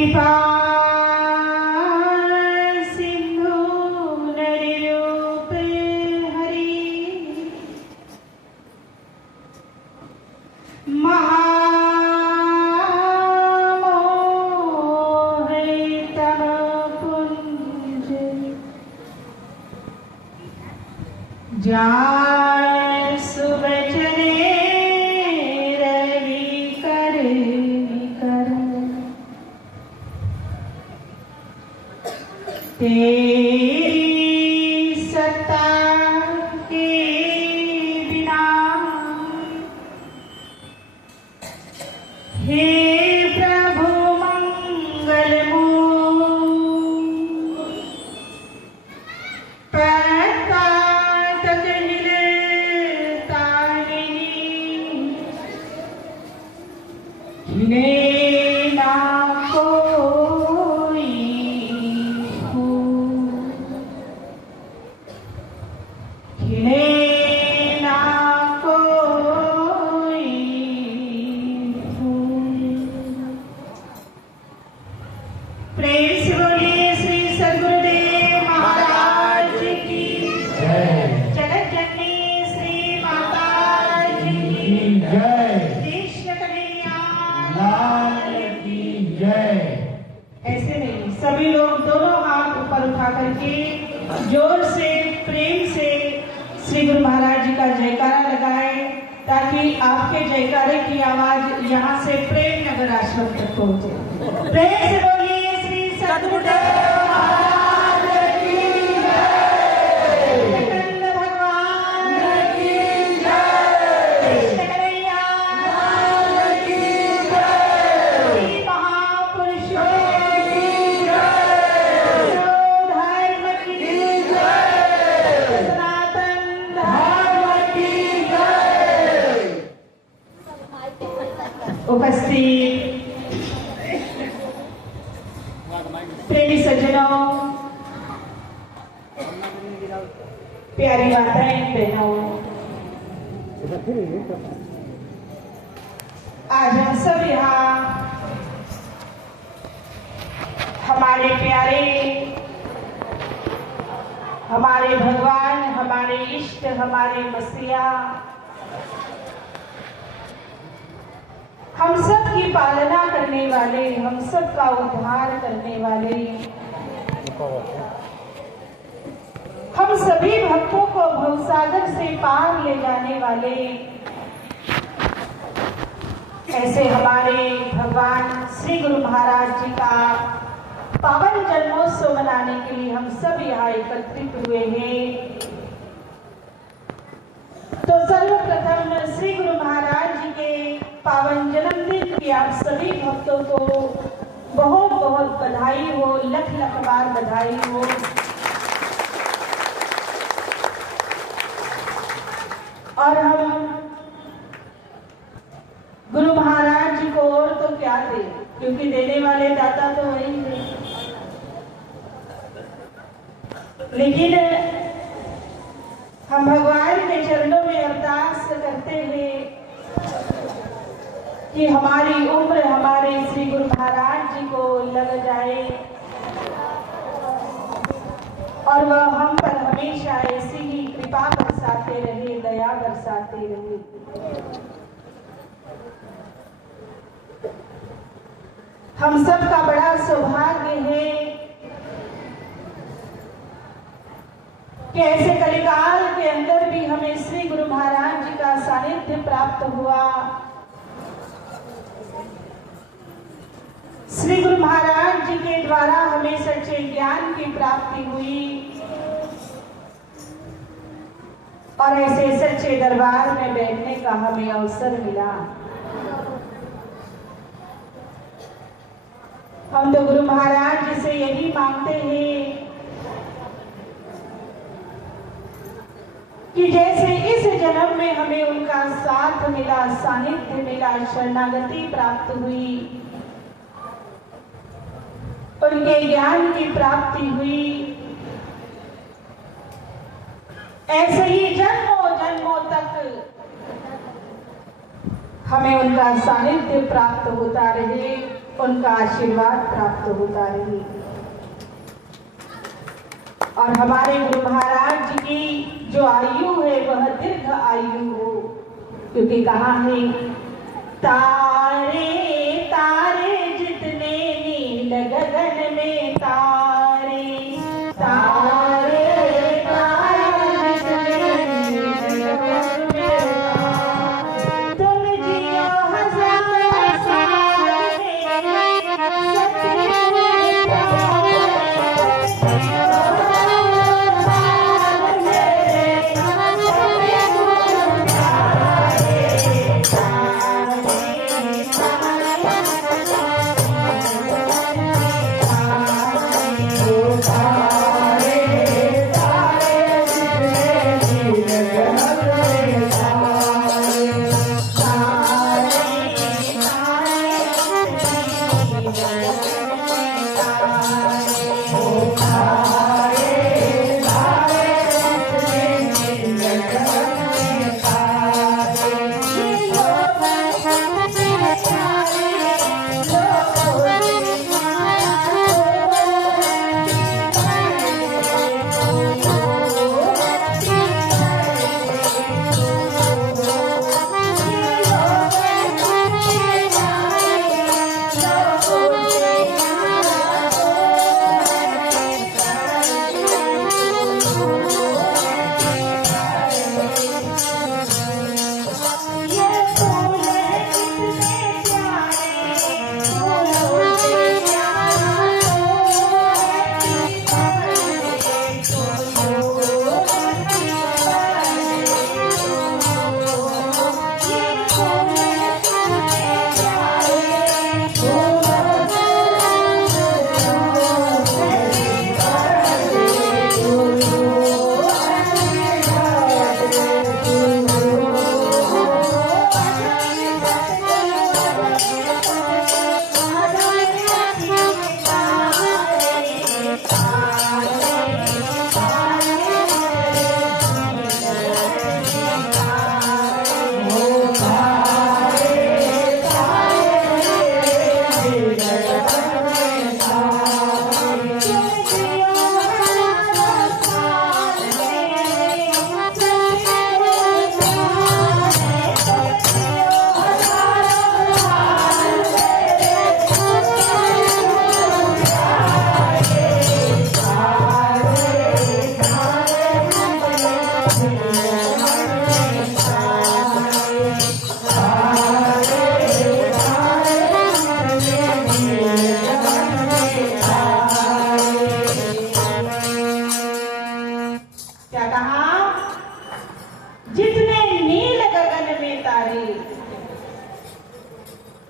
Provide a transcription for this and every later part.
कृपा सिंधु नररूप हरि महामोह तम पुंज जाय सुबचने रवि कर तेरी सत्ता के बिना हे प्रभु मंगल पता तक हिलता नहीं हिले ना कोई हो हिले ना कोई हो। प्रेम से बोलिए श्री सद्गुरुदेव महाराज की जय। जगत जननी श्री माता जी की जय। कृष्ण कन्हैया लाल की जय। ऐसे नहीं, सभी लोग दोनों हाथ ऊपर उठा करके जोर से प्रेम से श्री गुरु महाराज जी का जयकारा लगाए, ताकि आपके जयकारे की आवाज यहाँ से प्रेम नगर आश्रम तक पहुंचे। प्रेम से बोलिए श्री सद्गुरुदेव महाराज की जय। नंद भगवान की जय। कृष्ण कन्हैया की जय। श्री महापुरुषों की जय। धर्म की जय। सनातन धर्म की जय। उपस्थित प्रेमी सज्जनों, प्यारी माताएं बहनों, आज हम सब यहाँ हमारे प्यारे, हमारे भगवान, हमारे इष्ट, हमारे मसीहा, हम सब की पालना करने वाले, हम सब का उद्धार करने वाले, हम सभी भक्तों को भवसागर से पार ले जाने वाले ऐसे हमारे भगवान श्री गुरु महाराज जी का पावन जन्मोत्सव मनाने के लिए हम सब यहाँ एकत्रित हुए हैं। तो सर्वप्रथम श्री गुरु महाराज जी के पावन जन्मदिन की आप सभी भक्तों को बहुत बहुत बधाई हो, लख लख बार बधाई हो। और हम गुरु महाराज जी को और तो क्या थे, क्योंकि देने वाले दाता तो वही थे, लेकिन हम भगवान के चरणों में अरदास करते हैं कि हमारी उम्र हमारे श्री गुरु महाराज जी को लग जाए और वह हम पर हमेशा ऐसी ही कृपा बरसाते रहे, दया बरसाते रहे। हम सब का बड़ा सौभाग्य है कि ऐसे कलिकाल के अंदर भी हमें श्री गुरु महाराज जी का सानिध्य प्राप्त हुआ। श्री गुरु महाराज जी के द्वारा हमें सच्चे ज्ञान की प्राप्ति हुई और ऐसे सच्चे दरबार में बैठने का हमें अवसर मिला। हम तो गुरु महाराज जी से यही मांगते हैं कि जैसे इस जन्म में हमें उनका साथ मिला, सानिध्य मिला, शरणागति प्राप्त हुई, उनके ज्ञान की प्राप्ति हुई, ऐसे ही जन्मों जन्मों तक हमें उनका सानिध्य प्राप्त होता रहे उनका आशीर्वाद प्राप्त होता रहे और हमारे गुरु महाराज जी की जो आयु है वह दीर्घ आयु हो, क्योंकि कहा है तारे तारे जितने नील गगन में तारे तारे तारे जितने नील गगन में तारे, तुम जियो हजार साल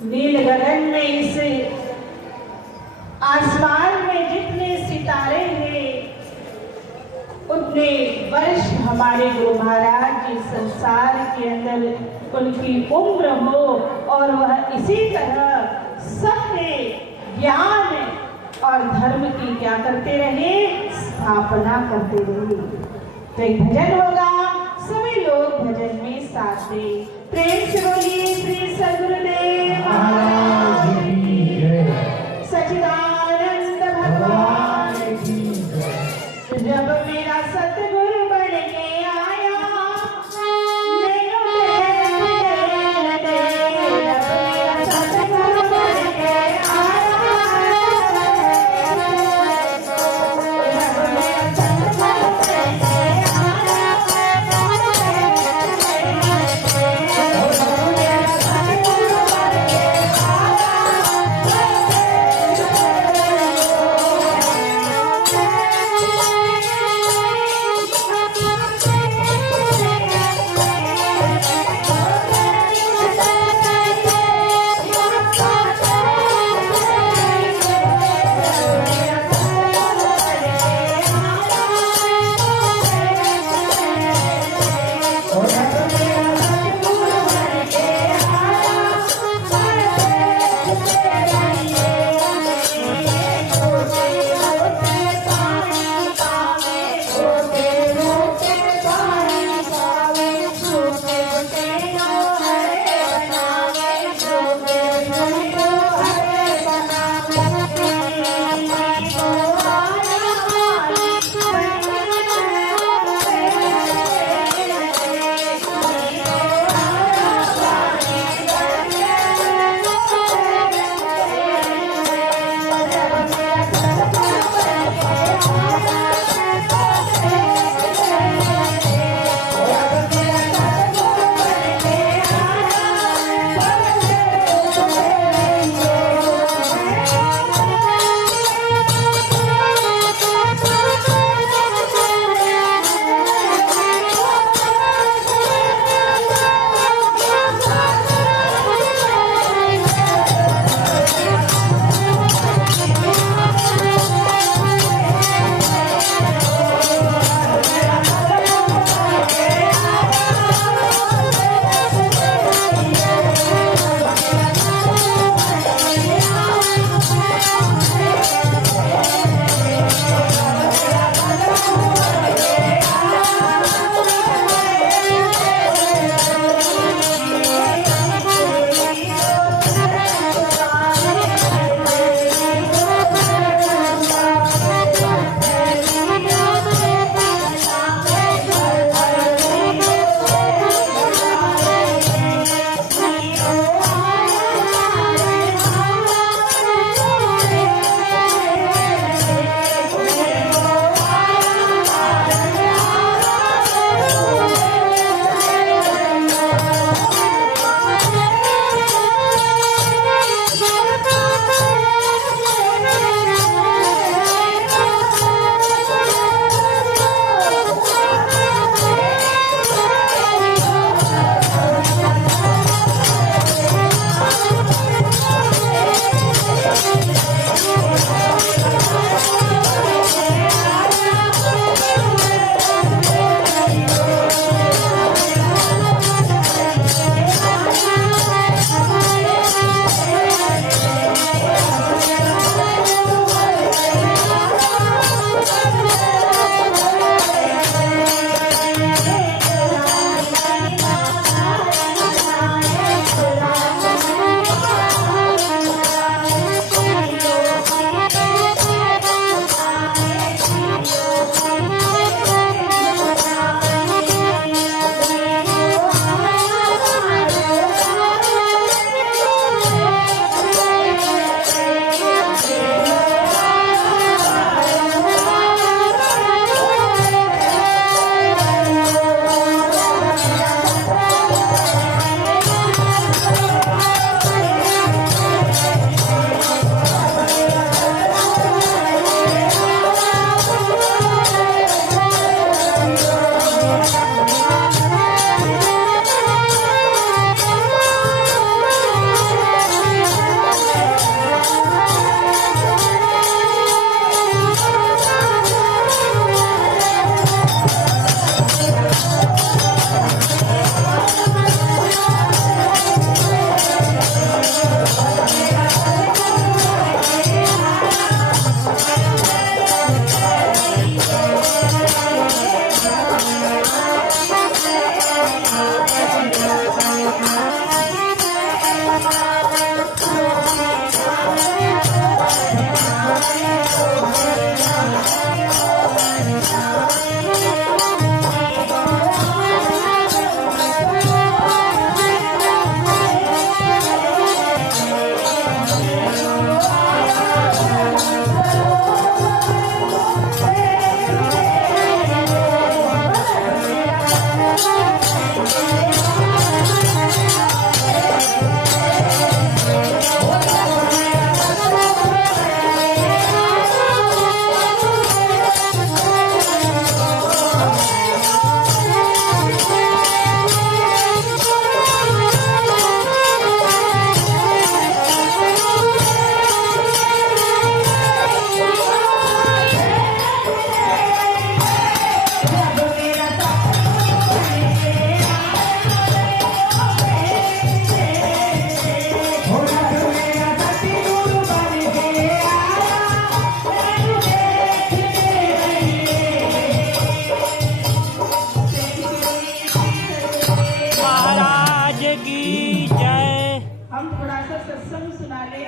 नील गगन में इस आसमान में जितने सितारे हैं उतने वर्ष हमारे गुरु महाराज जी संसार के अंदर उनकी उम्र हो और वह इसी तरह सत्य ज्ञान और धर्म की क्या करते रहे, स्थापना करते रहे। तो एक भजन होगा, सभी लोग भजन में साथ दें। प्रेम से बोलिए श्री सद्गुरुदेव महाराज की जय, सच्चिदानंद भगवान की जय। जब मेरा सतगुरु बन के आया Oh की जय। हम थोड़ा सा सत्संग सुना ले,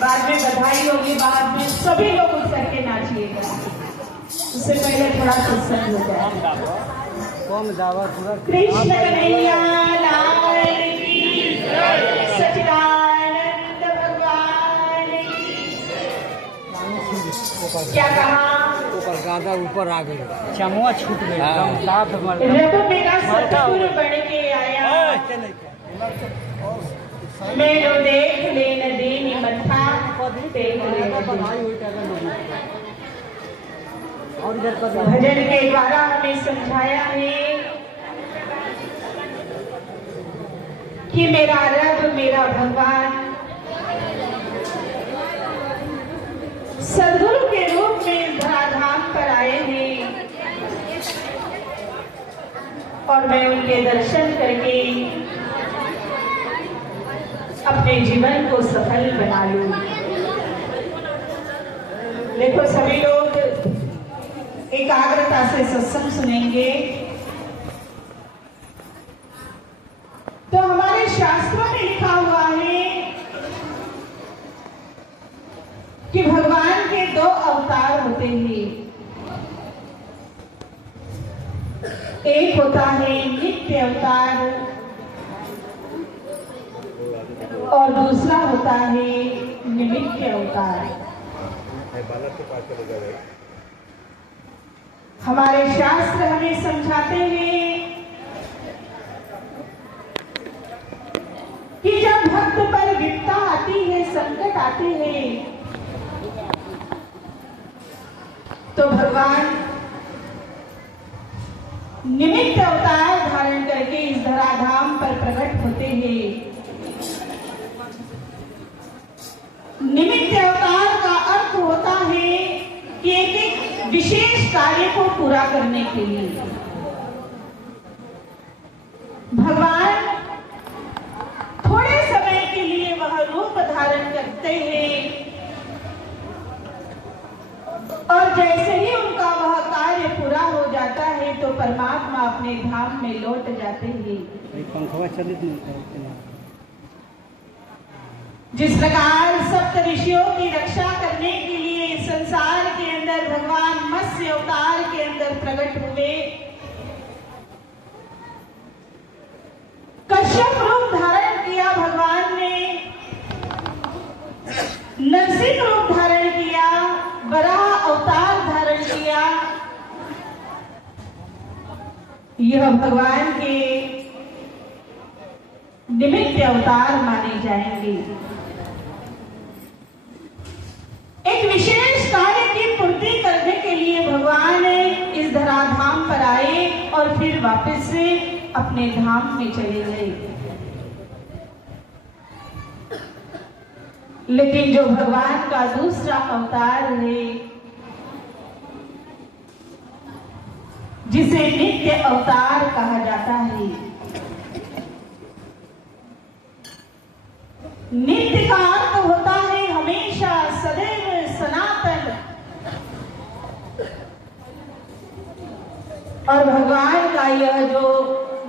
बाद में बधाई होगी, बाद में सभी लोग उठ करके नाचिएगा। उससे पहले थोड़ा सत्संग हो जाए। कृष्ण कन्हैया लाल की जय, सच्चिदानंद भगवान की। क्या कहा? ऊपर गादा ऊपर आ गई, चमुआ छूट गई। मेरा सतगुरु बन के आया, मेरे देख लेन देनी मथा देख लेन। भजन के द्वारा हमें समझाया है कि मेरा रब, मेरा भगवान सद्गुरु के रूप में धराधाम पर आए हैं और मैं उनके दर्शन करके अपने जीवन को सफल बना लूं। देखो सभी लोग एकाग्रता से सत्संग सुनेंगे तो हमारे शास्त्रों में लिखा हुआ है कि भगवान के 2 अवतार होते हैं। एक होता है नित्य अवतार और दूसरा होता है निमित्त अवतार। हमारे शास्त्र हमें समझाते हैं कि जब भक्त पर विपदा आती है, संकट आते हैं, तो भगवान निमित्त अवतार धारण करके इस धराधाम पर प्रकट होते हैं। निमित्त अवतार का अर्थ होता है कि एक विशेष कार्य को पूरा करने के लिए भगवान थोड़े समय के लिए वह रूप धारण करते हैं और जैसे ही उनका वह कार्य पूरा हो जाता है तो परमात्मा अपने धाम में लौट जाते हैं। जिस प्रकार सप्त ऋषियों की रक्षा करने के लिए संसार के अंदर भगवान मत्स्य अवतार के अंदर प्रकट हुए, कश्यप रूप धारण किया भगवान ने, नरसिंह रूप धारण किया, वराह अवतार धारण किया। यह भगवान के निमित्त अवतार माने जाएंगे। एक विशेष कार्य की पूर्ति करने के लिए भगवान इस धराधाम पर आए और फिर वापस से अपने धाम में चले गए। लेकिन जो भगवान का दूसरा अवतार है, जिसे नित्य अवतार कहा जाता है, नित्य का अर्थ होता है हमेशा, सदैव, सनातन। और भगवान का यह जो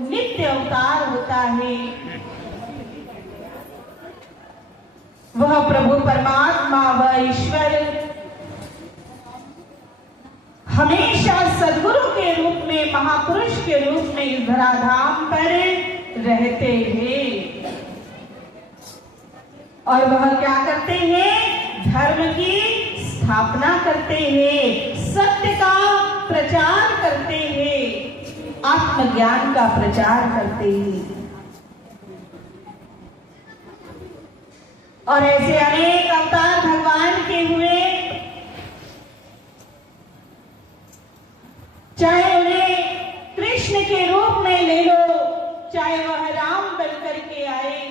नित्य अवतार होता है वह प्रभु परमात्मा, वह ईश्वर हमेशा सद्गुरु के रूप में, महापुरुष के रूप में इस धराधाम पर रहते हैं। और वह क्या करते हैं? धर्म की स्थापना करते हैं, सत्य का प्रचार करते हैं, आत्मज्ञान का प्रचार करते हैं। और ऐसे अनेक अवतार भगवान के हुए, चाहे उन्हें कृष्ण के रूप में ले लो, चाहे वह राम बनकर के आए,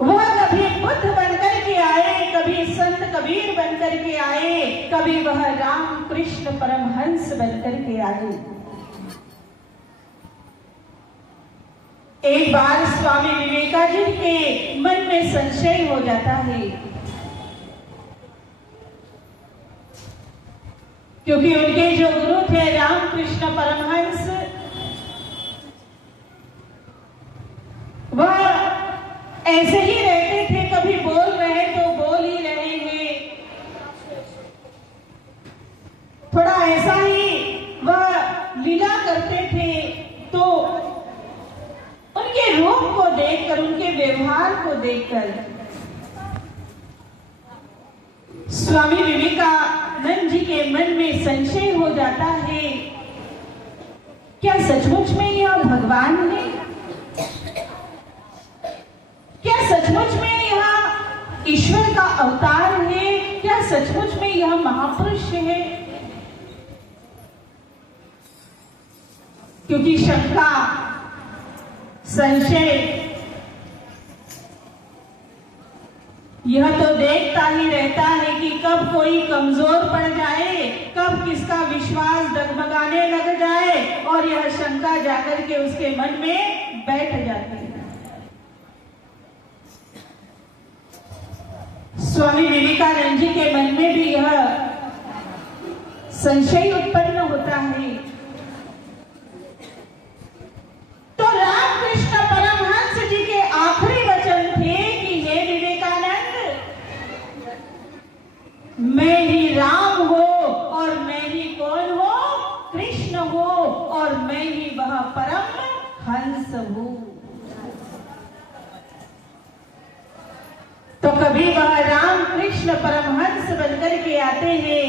वह कभी बुद्ध बनकर के आए, कभी संत कबीर बनकर के आए, कभी वह राम कृष्ण परमहंस बनकर के आए। एक बार स्वामी विवेकानंद के मन में संशय हो जाता है, क्योंकि उनके जो गुरु थे रामकृष्ण परमहंस, वह ऐसे ही रहते थे, कभी बोल रहे तो बोल ही रहे हैं, थोड़ा ऐसा ही वह लीला करते थे। तो उनके रूप को देखकर, उनके व्यवहार को देखकर स्वामी विवेकानंद जी के मन में संशय हो जाता है, क्या सचमुच में यह भगवान है? क्या सचमुच में यह ईश्वर का अवतार है? क्या सचमुच में यह महापुरुष है? क्योंकि शंका, संशय यह तो देखता ही रहता है कि कब कोई कमजोर पड़ जाए, कब किसका विश्वास डगमगाने लग जाए और यह शंका जाकर के उसके मन में बैठ जाती है। स्वामी विवेकानंद जी के मन में भी यह संशय उत्पन्न होता है। तो रामकृष्ण परमहंस जी के आखिरी वचन थे कि हे विवेकानंद, मैं ही राम हो और मैं ही कौन हो? कृष्ण हो, और मैं ही वह परम हंस हूं। तो कभी वह राम कृष्ण परमहंस बनकर के आते हैं,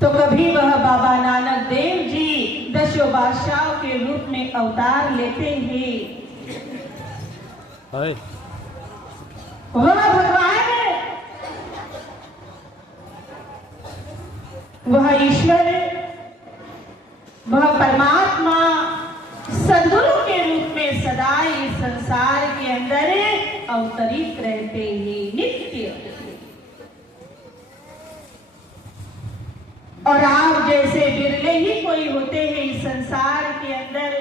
तो कभी वह बाबा नानक देव जी दशों बादशाहों के रूप में अवतार लेते हैं। वह भगवान, वह ईश्वर, वह परमात्मा सद्गुरु के रूप में सदा इस संसार के अंदर अवतरित रहते हैं, नित्य। और आप जैसे बिरले ही कोई होते हैं इस संसार के अंदर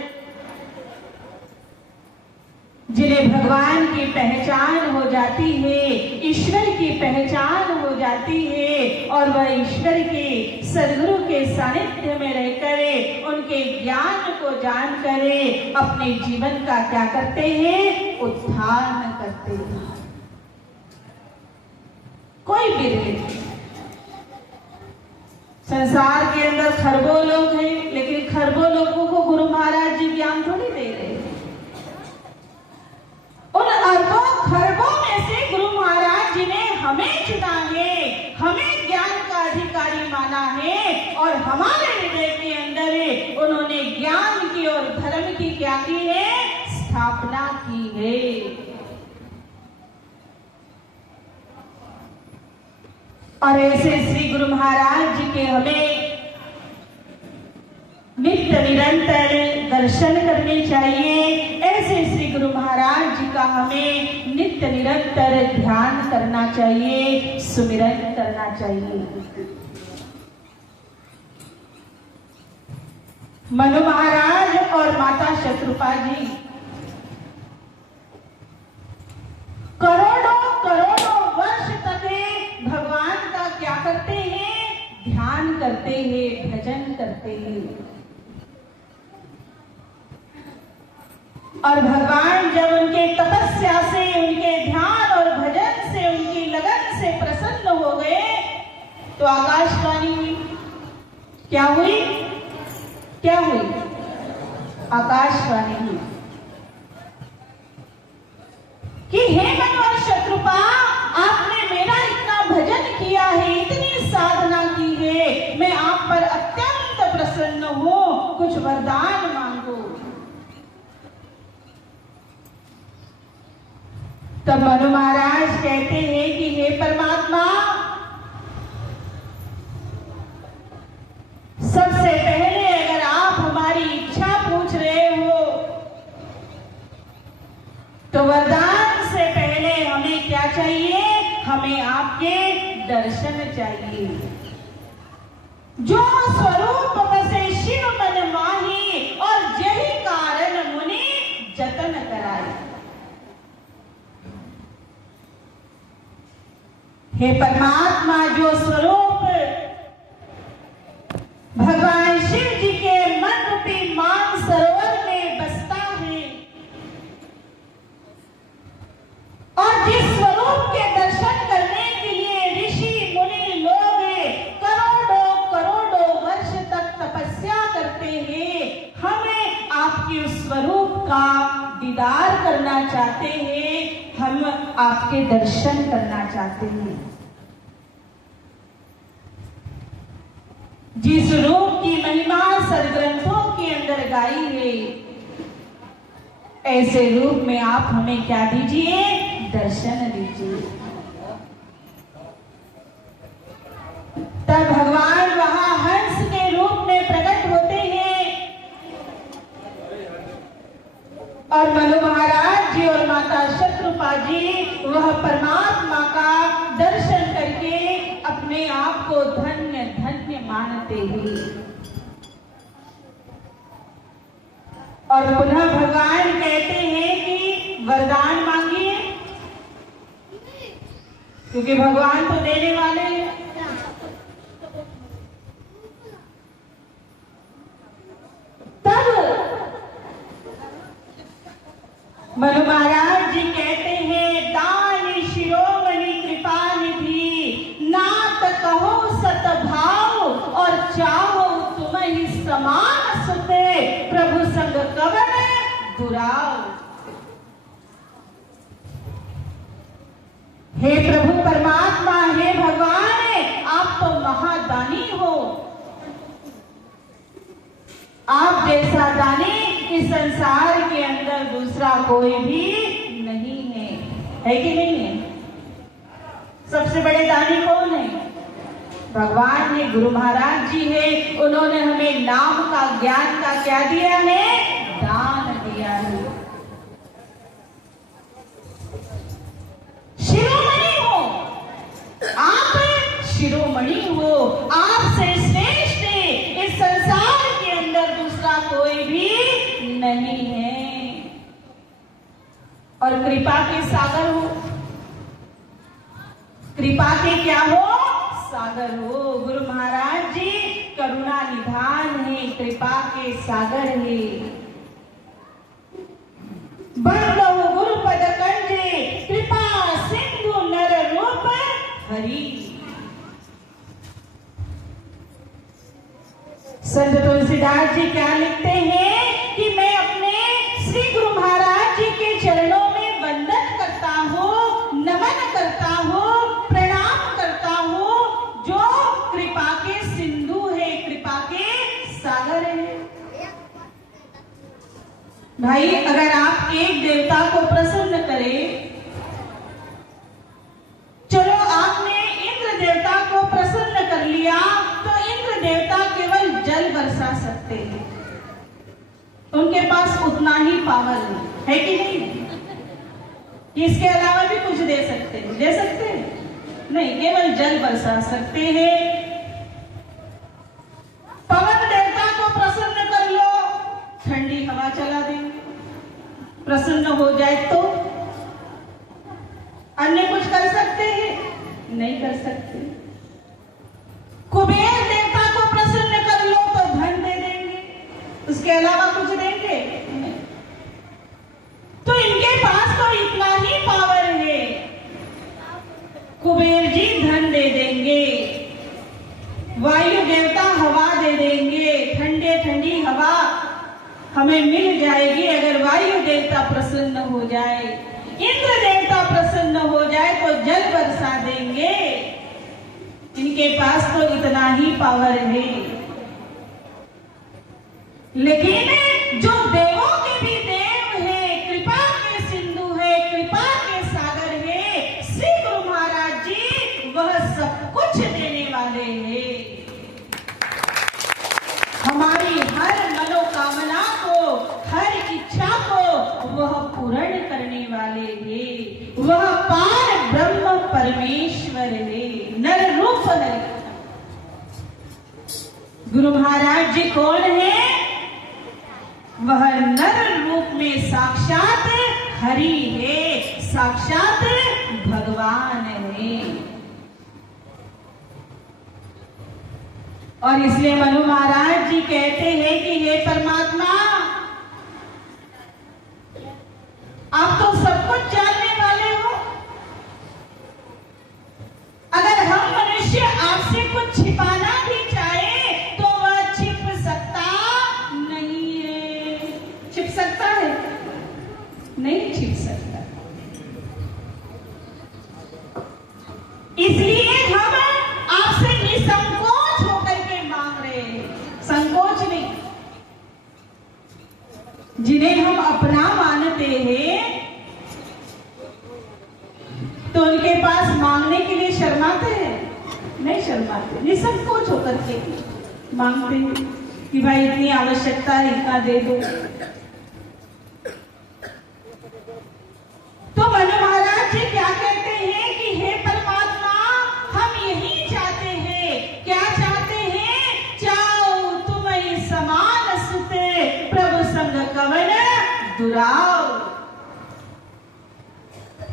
जिन्हें भगवान की पहचान हो जाती है, ईश्वर की पहचान हो जाती है, और वह ईश्वर के सद्गुरु के सानिध्य में रहकर उनके ज्ञान को जानकर अपने जीवन का क्या करते हैं? उत्थान करते हैं। कोई बिरले, संसार के अंदर खरबों लोग हैं, लेकिन खरबों लोगों को गुरु महाराज जी ज्ञान थोड़ी दे रहे हैं। उन अरबों खरबों में से गुरु महाराज जी ने हमें चुना है, हमें ज्ञान का अधिकारी माना है, और हमारे हृदय के अंदर उन्होंने ज्ञान की और धर्म की क्या की है? स्थापना की है। और ऐसे श्री गुरु महाराज जी के हमें नित्य निरंतर दर्शन करने चाहिए। ऐसे श्री गुरु महाराज जी का हमें नित्य निरंतर ध्यान करना चाहिए, सुमिरन करना चाहिए। मनु महाराज और माता शत्रुपा जी करोड़ों करोड़ों वर्ष तक भगवान का क्या करते हैं? ध्यान करते हैं, भजन करते हैं। और भगवान जब उनके तपस्या से, उनके ध्यान और भजन से, उनकी लगन से प्रसन्न हो गए, तो आकाशवाणी हुई। क्या हुई? क्या हुई? आकाशवाणी हुई कि हे मनु और शत्रुपा, आपने मेरा इतना भजन किया है, इतनी साधना की है, मैं आप पर अत्यंत प्रसन्न हूं, कुछ वरदान मांगो। तब मनु महाराज कहते हैं कि हे परमात्मा, सबसे पहले अगर आप हमारी इच्छा पूछ रहे हो, तो वरदान से पहले हमें क्या चाहिए? हमें आपके दर्शन चाहिए। जो स्वरूप बसे शिव मन माही, और यही कारण मुनि जतन कराए। हे परमात्मा, जो स्वरूप भगवान शिव जी के मन रूपी मान सरोवर में बसता आपके उस स्वरूप का दीदार करना चाहते हैं, हम आपके दर्शन करना चाहते हैं। जिस रूप की महिमा सदग्रंथों के अंदर गाई है, ऐसे रूप में आप हमें क्या दीजिए? दर्शन दीजिए। तब भगवान वहां हंस के रूप में प्रकट होते हैं और मनु महाराज जी और माता शत्रुपा जी वह परमात्मा का दर्शन करके अपने आप को धन्य धन्य मानते हैं और पुनः भगवान कहते हैं कि वरदान मांगिए, क्योंकि भगवान तो देने वाले हैं। तब मनु महाराज जी कहते हैं, दान शिरोमणि कृपा निधि, नात कहो सतभाव और चाहो तुम ही समान सुते, प्रभु संग कवन दुराव। हे प्रभु परमात्मा, हे भगवान, आप तो महादानी हो। आप जैसा दानी इस संसार के अंदर दूसरा कोई भी नहीं है कि नहीं है? सबसे बड़े दानी कौन है? भगवान है, गुरु महाराज जी है। उन्होंने हमें नाम का, ज्ञान का क्या दिया है? दान दिया है। शिरोमणि हो आप, शिरोमणि हो, आपसे श्रेष्ठ इस संसार के अंदर दूसरा कोई भी नहीं है। और कृपा के सागर हो, कृपा के क्या हो? सागर हो। गुरु महाराज जी करुणा निधान है, कृपा के सागर है। बंद हो गुरु पद कंजे, कृपा सिंधु नर रूप हरि। संत तुलसीदास जी क्या लिखते हैं कि मैं अपने श्री गुरु महाराज जी के चरणों में वंदन करता हूँ, नमन करता हूँ, प्रणाम करता हूँ, जो कृपा के सिंधु है, कृपा के सागर है। भाई, अगर आप एक देवता को प्रसन्न करें, चलो आपने इंद्र देवता को प्रसन्न कर लिया, तो इंद्र देवता केवल जल बरसा सकते हैं। उनके पास उतना ही पावर है कि नहीं? इसके अलावा भी कुछ दे सकते हैं? दे सकते हैं? नहीं, केवल जल बरसा सकते हैं। पवन देवता को प्रसन्न कर लो, ठंडी हवा चला देंगे। प्रसन्न हो जाए तो अन्य कुछ कर सकते हैं? नहीं कर सकते। कुबेर देवता को प्रसन्न कर लो तो धन दे देंगे, उसके अलावा कुछ देंगे? नहीं। तो इनके पास तो इतना ही पावर है। कुबेर जी धन दे देंगे, वायु देवता हवा दे देंगे, ठंडे ठंडी हवा हमें मिल जाएगी अगर वायु देवता प्रसन्न हो जाए। इंद्र देवता प्रसन्न हो जाए तो जल बरसा देंगे। इनके पास तो इतना ही पावर है। लेकिन जो देवों के भी देव है, कृपा के सिंधु है, कृपा के सागर है, श्री गुरु महाराज जी, वह सब कुछ देने वाले हैं। हमारी हर मनोकामना को, हर इच्छा को वह पूर्ण करने वाले हैं। वह पार ब्रह्म परमेश्वर है, नर रूप है। गुरु महाराज जी कौन है? वह नर रूप में साक्षात हरि है, साक्षात भगवान है। और इसलिए मनु महाराज जी कहते हैं कि हे परमात्मा, आप तो सब कुछ जानने वाले हो। अगर हम मनुष्य आपसे कुछ छिपाना भी चाहे तो वह छिप सकता नहीं है। छिप सकता है? नहीं छिप सकता। इसलिए हम आपसे निसंकोच होकर के मांग रहे हैं, संकोच नहीं। जिन्हें हम अपना मानते हैं तो उनके पास मांगने के लिए शर्माते हैं? नहीं शर्माते, निसंकोच होकर के मांगते हैं कि भाई इतनी आवश्यकता है, इतना दे दो। तो मनु महाराज जी क्या कहते हैं कि हे परमात्मा, हम यही चाहते हैं। क्या चाहते हैं? चाओ तुम ही समान सुते, प्रभु संग कवन दुराव।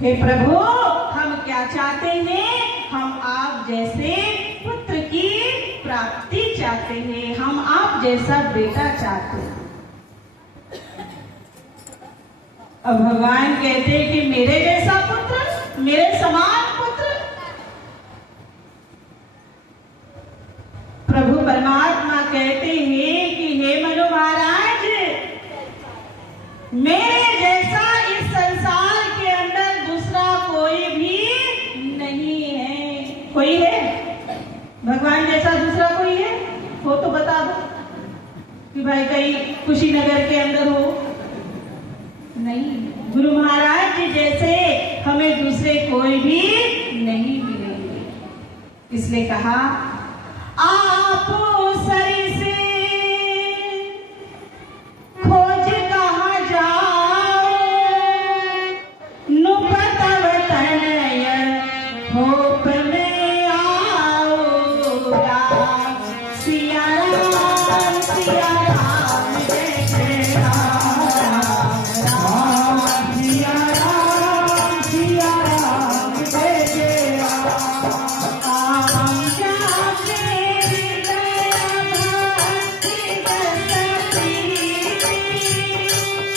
हे प्रभु, हम क्या चाहते हैं? हम आप जैसे पुत्र की प्राप्ति चाहते हैं, हम आप जैसा बेटा चाहते हैं। अब भगवान कहते हैं कि मेरे जैसा पुत्र, मेरे समान पुत्र। प्रभु परमात्मा कहते हैं कि हे मनु महाराज, मेरे जैसा इस संसार के अंदर दूसरा कोई भी नहीं है। कोई है? भगवान जैसा दूसरा कोई है? हो तो बता दो कि भाई कहीं कुशीनगर के अंदर हो। नहीं, गुरु महाराज जी जैसे हमें दूसरे कोई भी नहीं मिलेंगे। इसलिए कहा, आप सरी से खोज कहाँ जाओ, नुपतव तनय होप में आओ। राम सिया राम, सिया राम, जय जय राम। राम सिया राम, सिया राम, जय जय राम। राम जाके हृदय भक्ति बसती,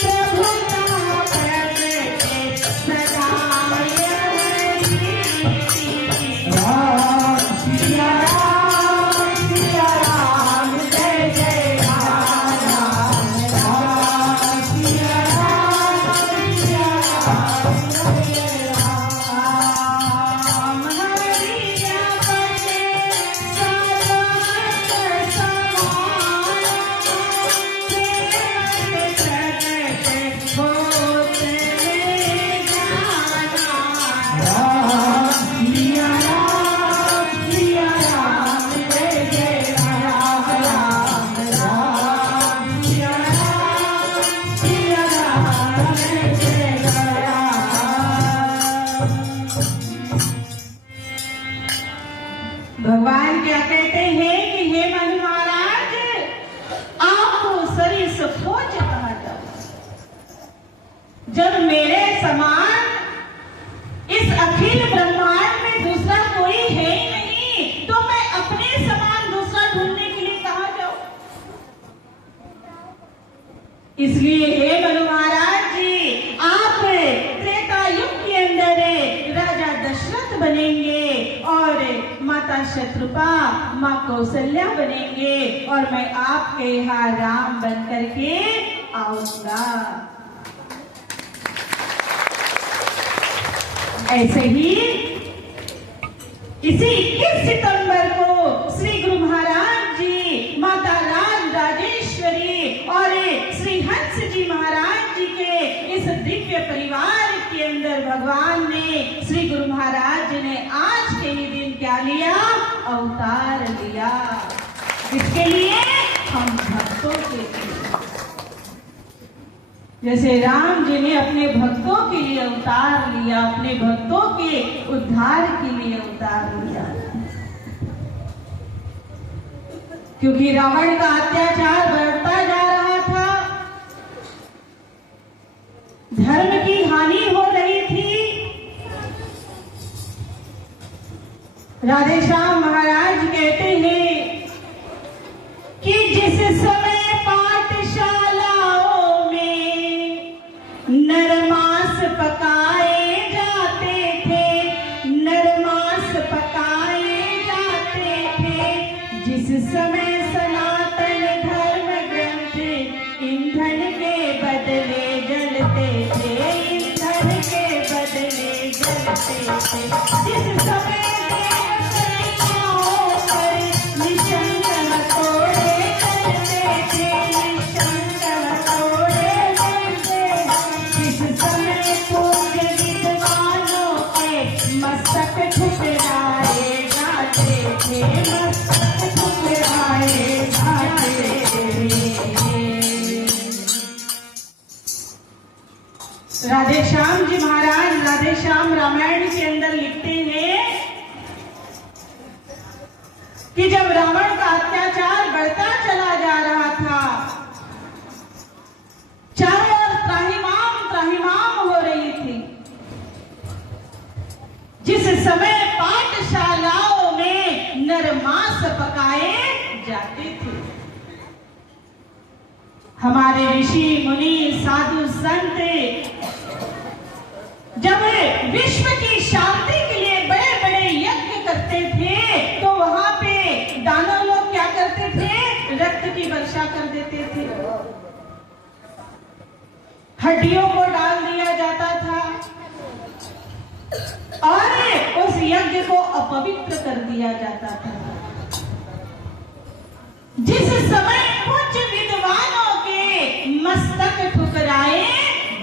प्रभु का प्रगटे सदा यही। राम सिया राम सिया राम, जय जय राम। राम सिया राम, सिया राम, जय जय राम। हरि जपते सर्वत्र समाना, प्रेम प्रगट होत में जाना। राम सिया राम, सिया राम, जय जय राम। राम राम, सिया राम, सिया राम, जय जय राम। भगवान क्या कहते हैं कि हे मनु महाराज, आप सरिस खोज कहाँ जाओ। जब मेरे समान इस अखिल ब्रह्मांड में दूसरा कोई है ही नहीं, तो मैं अपने समान दूसरा ढूंढने के लिए कहाँ जाऊं। इसलिए हे मनु महाराज जी, आप त्रेता युग के अंदर राजा दशरथ बनेंगे और माता शत्रुपा, माँ कौशल्या बनेंगे और मैं आपके यहाँ राम बन करके आऊंगा। ऐसे ही इसी 21 सितंबर को श्री गुरु महाराज जी, माता राज राजेश्वरी और श्री हंस जी महाराज जी के इस दिव्य परिवार के अंदर भगवान ने, श्री गुरु महाराज जी ने आज के ही दिन क्या लिया? अवतार लिया। इसके लिए हम भक्तों के लिए, जैसे राम जी ने अपने भक्तों के लिए अवतार लिया, अपने भक्तों के उद्धार के लिए अवतार लिया। क्योंकि रावण का अत्याचार बढ़ता जा रहा था, धर्म की हानि हो रही थी। राधेश्याम महाराज कहते हैं कि जिस समय पाठशालाओं में नरमांस पकाए जाते थे, नरमांस पकाए जाते थे, जिस समय सनातन धर्म ग्रंथ ईंधन के बदले जलते थे, ईंधन के बदले जलते थे। जिस समय देव कन्याओं पर निशंक हथौड़े चलते थे, निशंक हथौड़े चलते, जिस समय पूज्य विद्वानों के मस्तक ठुकराए जाते थे, मस्तक ठुकराए जाते थे। राधेश्याम जी महाराज राधेश्याम रामायण के अंदर लिखते हैं कि जब रावण का अत्याचार बढ़ता चला जा रहा था, चारों ओर त्राहिमाम त्राहिमाम हो रही थी, जिस समय पाठशालाओं में नरमांस पकाए जाते थे, हमारे ऋषि मुनि साधु संत जब विश्व की शांति के लिए बड़े बड़े यज्ञ करते थे, तो वहां पे दानव लोग क्या करते थे? रक्त की वर्षा कर देते थे, हड्डियों को डाल दिया जाता था और उस यज्ञ को अपवित्र कर दिया जाता था। जिस समय कुछ विद्वानों के मस्तक ठुकराए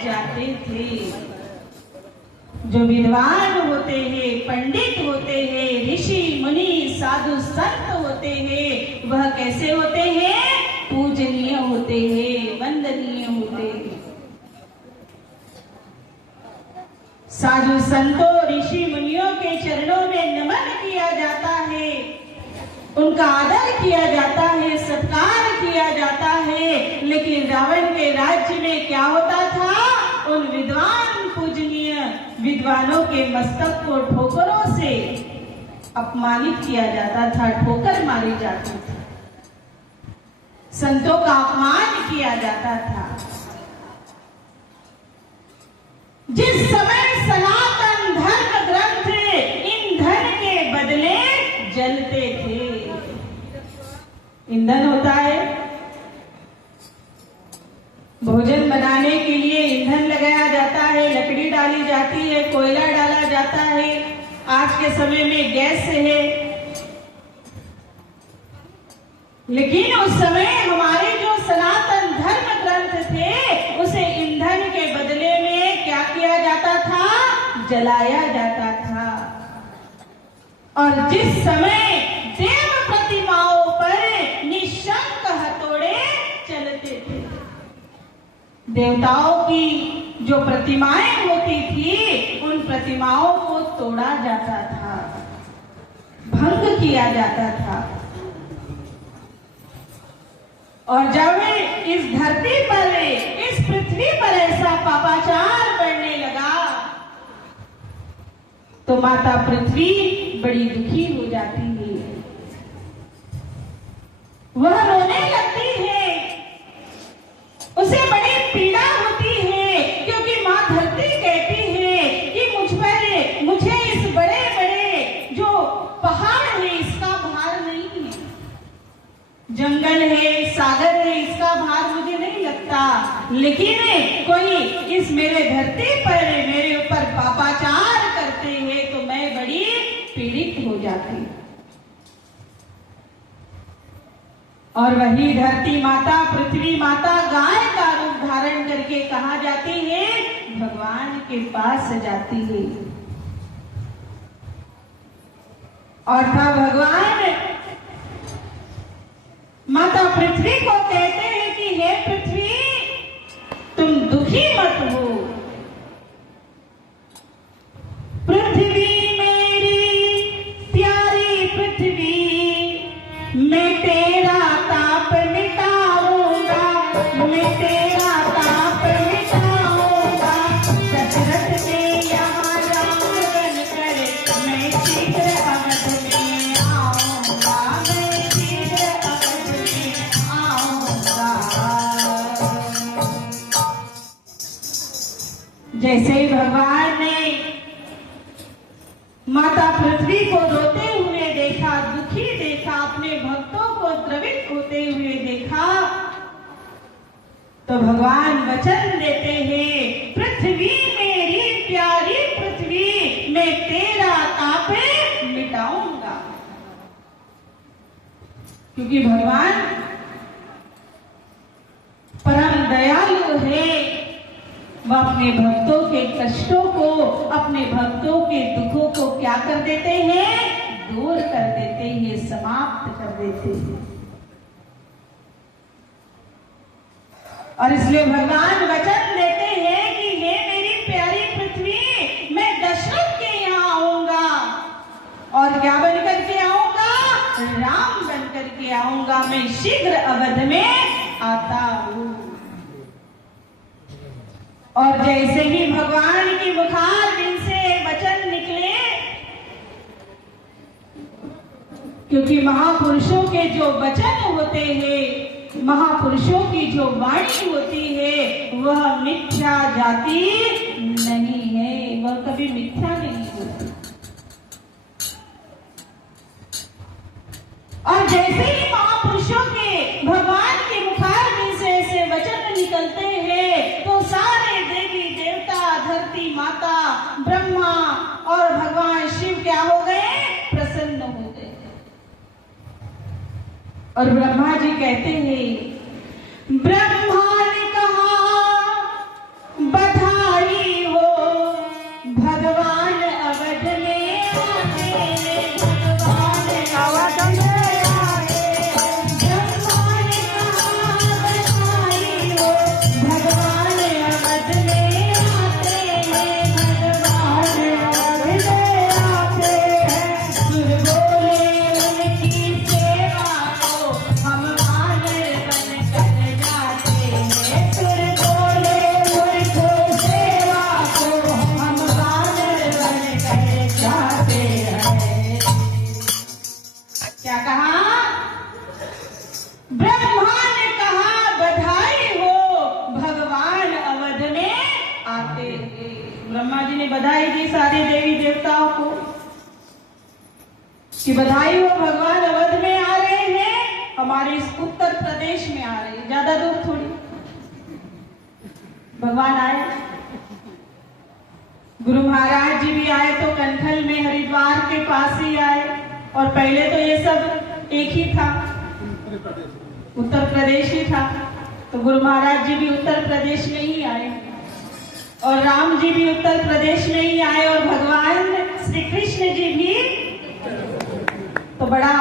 जाते थे, जो विद्वान होते हैं, पंडित होते हैं, ऋषि मुनि साधु संत होते हैं, वह कैसे होते हैं? पूजनीय होते हैं, वंदनीय होते हैं। साधु संतों ऋषि मुनियों के चरणों में नमन किया जाता है, उनका आदर किया जाता है, सत्कार किया जाता है। लेकिन रावण के राज्य में क्या होता था? उन विद्वान पूजनीय विद्वानों के मस्तक को ठोकरों से अपमानित किया जाता था, ठोकर मारी जाती थी, संतों का अपमान किया जाता था। जिस समय सनातन धर्म ग्रंथ ईंधन के बदले जलते थे, ईंधन होता है, भोजन बनाने के लिए ईंधन लगाया जाता है, लकड़ी डाली जाती है, कोयला डाला जाता है, आज के समय में गैस है। लेकिन उस समय हमारे जो सनातन धर्म ग्रंथ थे, उसे ईंधन के बदले में क्या किया जाता था? जलाया जाता था। और जिस समय देव प्रतिमाओं पर निशंक हथौड़े चलते थे, देवताओं की जो प्रतिमाएं होती थी, उन प्रतिमाओं को तोड़ा जाता था, भंग किया जाता था। और जब इस धरती पर, इस पृथ्वी पर ऐसा पापाचार बढ़ने लगा, तो माता पृथ्वी बड़ी दुखी हो जाती है, वह रोने लगती है, उसे बड़ी पीड़ा होती है, क्योंकि माँ धरती कहती है कि मुझे इस बड़े बड़े जो पहाड़ है इसका भार नहीं है, जंगल है, सागर है, इसका भार मुझे नहीं लगता, लेकिन कोई इस मेरे धरती पर मेरे ऊपर पापाचार करते हैं तो मैं बड़ी पीड़ित हो जाती। और वही धरती माता, पृथ्वी माता गाय का रूप धारण करके कहा जाती है, भगवान के पास जाती है। और तब भगवान माता पृथ्वी को कहते हैं कि हे पृथ्वी, तुम दुखी मत हो, पृथ्वी मेरी प्यारी पृथ्वी, मैं तेरा ताप मिटाऊंगा, मैं तेरा ताप मिटाऊंगा, दशरथ के यहाँ राम बनकर मैं शीघ्र अवध में आऊंगा, मैं शीघ्र अवध में आऊंगा। जैसे ही भगवान ने माता पृथ्वी को रोते हुए देखा, दुखी देखा, अपने भक्तों को द्रवित होते हुए देखा, तो भगवान वचन देते हैं, पृथ्वी मेरी प्यारी पृथ्वी, मैं तेरा तापे मिटाऊंगा। क्योंकि भगवान परम दयालु है, वह अपने भक्तों के कष्टों को, अपने भक्तों के दुखों को क्या कर देते हैं? दूर कर देते हैं, समाप्त कर देते हैं। और इसलिए भगवान वचन देते हैं कि हे मेरी प्यारी पृथ्वी, मैं दशरथ के यहाँ आऊंगा। और क्या बन करके आऊंगा? राम बन करके आऊंगा। मैं शीघ्र अवध में आता हूं। और जैसे ही भगवान की मुखारबिंद से वचन निकले, क्योंकि महापुरुषों के जो वचन होते हैं, महापुरुषों की जो वाणी होती है, वह मिथ्या जाति नहीं है, वह कभी मिथ्या नहीं होती। और जैसे ही महापुरुषों के भगवान के मुखारबिंद से ऐसे वचन निकलते हैं, तो सारे देवी देवता, धरती माता, ब्रह्मा और भगवान शिव क्या हो गए? प्रसन्न हो गए। और ब्रह्मा जी कहते हैं, ब्रह्मा ने कहा बधाई हो, भगवान अवध में आए, भगवान अवध में आए। ब्रह्मा ने कहा बधाई हो, भगवान अवध में आते हैं, भगवान अवध में आते हैं। सुर बोले उनकी सेवा को, हम वानर बन कर जाते हैं। सुर बोले उनकी सेवा को, हम वानर बन कर जाते हैं। क्या कहा? ब्रह्मा ने कहा बधाई हो, भगवान अवध में आते हैं। ब्रह्मा जी ने बधाई दी सारे देवी देवताओं को कि बधाई हो, भगवान अवध में आ रहे हैं, हमारे इस उत्तर प्रदेश में आ रहे हैं, ज्यादा दूर थोड़ी। भगवान आए, गुरु महाराज जी भी आए तो कनखल में हरिद्वार के पास ही आए। और पहले तो ये सब एक ही था, उत्तर प्रदेश ही था। तो गुरु महाराज जी भी उत्तर प्रदेश में ही आए, और राम जी भी उत्तर प्रदेश में ही आए, और भगवान श्री कृष्ण जी भी। तो बड़ा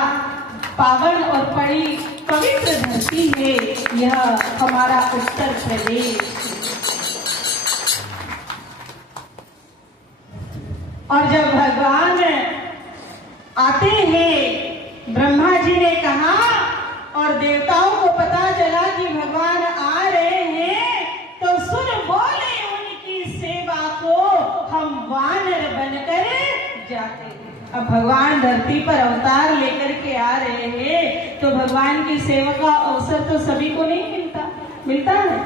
पावन और बड़ी पवित्र धरती है यह हमारा उत्तर प्रदेश। और जब भगवान आते हैं, ब्रह्मा जी ने कहा और देवताओं को पता चला कि भगवान आ रहे हैं, तो सुन बोले उनकी सेवा को, हम वानर बनकर जाते हैं। अब भगवान धरती पर अवतार लेकर के आ रहे हैं, तो भगवान की सेवा का अवसर तो सभी को नहीं मिलता है।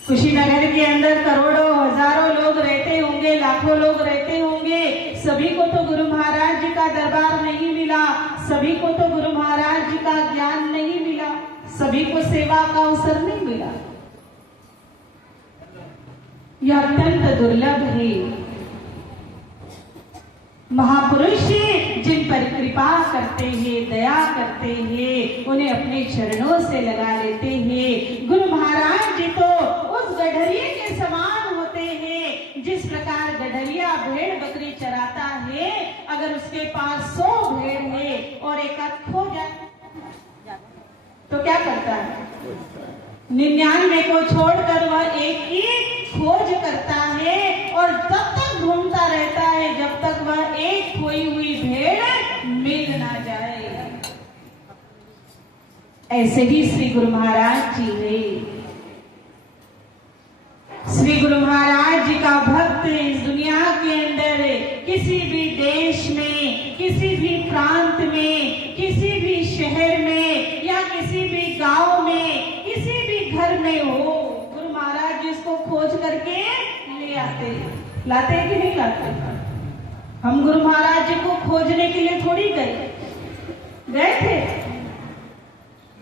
कुशीनगर के अंदर करोड़ों हजारों लोग रहते होंगे, लाखों लोग रहते होंगे, सभी को तो गुरु महाराज जी का दरबार नहीं मिला, सभी को तो गुरु महाराज जी का ज्ञान नहीं मिला, सभी को सेवा का अवसर नहीं मिला। यह अत्यंत दुर्लभ है। महापुरुष जिन पर कृपा करते हैं, दया करते हैं, उन्हें अपने चरणों से लगा लेते हैं। गुरु महाराज जी तो उस गडरिये के समान होते हैं, जिस प्रकार गडरिया भेड़ बकरी चराता है, अगर उसके पास 100 भेड़ है और एक आध खो जाए तो क्या करता है? 99 को छोड़कर वह एक ही खोज करता है, और तब तक घूमता रहता है जब तक वह एक खोई हुई भेड़ मिल ना जाए। ऐसे ही श्री गुरु महाराज जी है। श्री गुरु महाराज जी का भक्त इस दुनिया के अंदर किसी भी देश में, किसी भी प्रांत में, किसी भी शहर में या किसी भी गांव में, किसी भी घर में हो, गुरु महाराज जी इसको खोज करके ले आते। लाते कि नहीं लाते? हम गुरु महाराज जी को खोजने के लिए थोड़ी गए थे।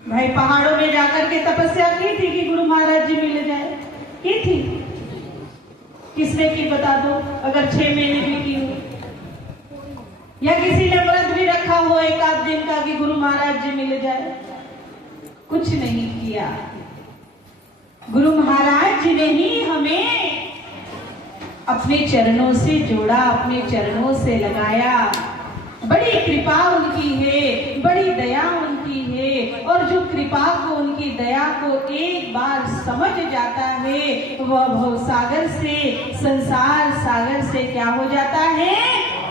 भाई पहाड़ों में जाकर के तपस्या की थी कि गुरु महाराज जी मिल जाए, की थी? किसने की बता दो, अगर 6 महीने भी की हो, या किसी ने व्रत भी रखा हो 1 आध दिन का कि गुरु महाराज जी मिल जाए? कुछ नहीं किया। गुरु महाराज जी ने ही हमें अपने चरणों से जोड़ा, अपने चरणों से लगाया। बड़ी कृपा उनकी है, बड़ी दया उनकी है, और जो कृपा को, उनकी दया को एक बार समझ जाता है वह भव सागर से, संसार सागर से क्या हो जाता है?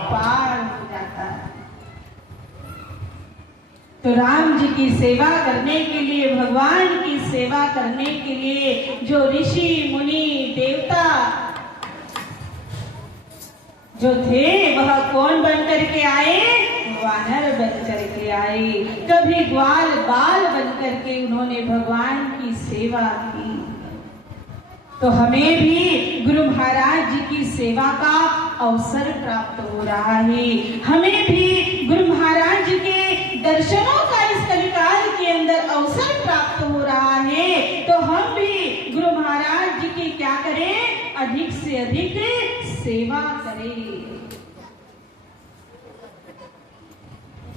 पार हो जाता है। तो राम जी की सेवा करने के लिए, भगवान की सेवा करने के लिए जो ऋषि मुनि देवता जो थे वह कौन बनकर के आए? वानर बनकर के आए। कभी ग्वाल बाल बनकर के उन्होंने भगवान की सेवा की। तो हमें भी गुरु महाराज जी की सेवा का अवसर प्राप्त हो रहा है। हमें भी गुरु महाराज जी के दर्शनों का इस कलिकाल के अंदर अवसर प्राप्त हो रहा है। तो हम भी गुरु महाराज जी की क्या करें? अधिक से अधिक सेवा करें।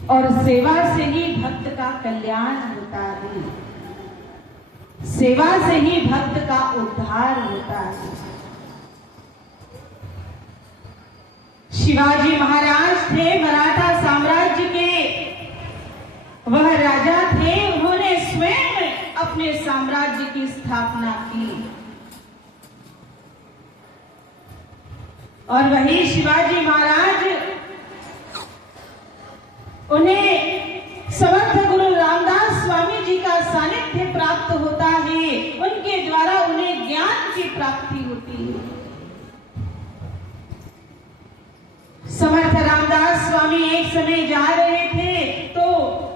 और सेवा से ही भक्त का कल्याण होता है, सेवा से ही भक्त का उद्धार होता है। शिवाजी महाराज थे मराठा साम्राज्य के, वह राजा थे, उन्होंने स्वयं अपने साम्राज्य की स्थापना की। और वही शिवाजी महाराज, उन्हें समर्थ गुरु रामदास स्वामी जी का सानिध्य प्राप्त होता है, उनके द्वारा उन्हें ज्ञान की प्राप्ति होती है। समर्थ रामदास स्वामी एक समय जा रहे थे, तो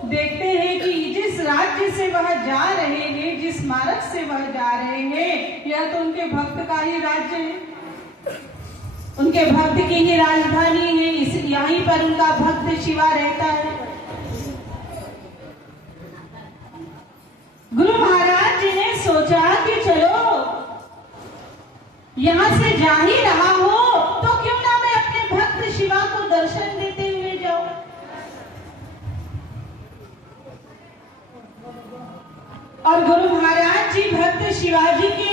देखते हैं कि जिस राज्य से वह जा रहे हैं, जिस मार्ग से वह जा रहे हैं, यह तो उनके भक्त का ही राज्य है, उनके भक्त की ही राजधानी है। इस यहीं पर उनका भक्त शिवा रहता है। गुरु महाराज जी ने सोचा कि चलो यहां से जा ही रहा हो तो क्यों ना मैं अपने भक्त शिवा को दर्शन देते हुए जाऊं। और गुरु महाराज जी भक्त शिवाजी के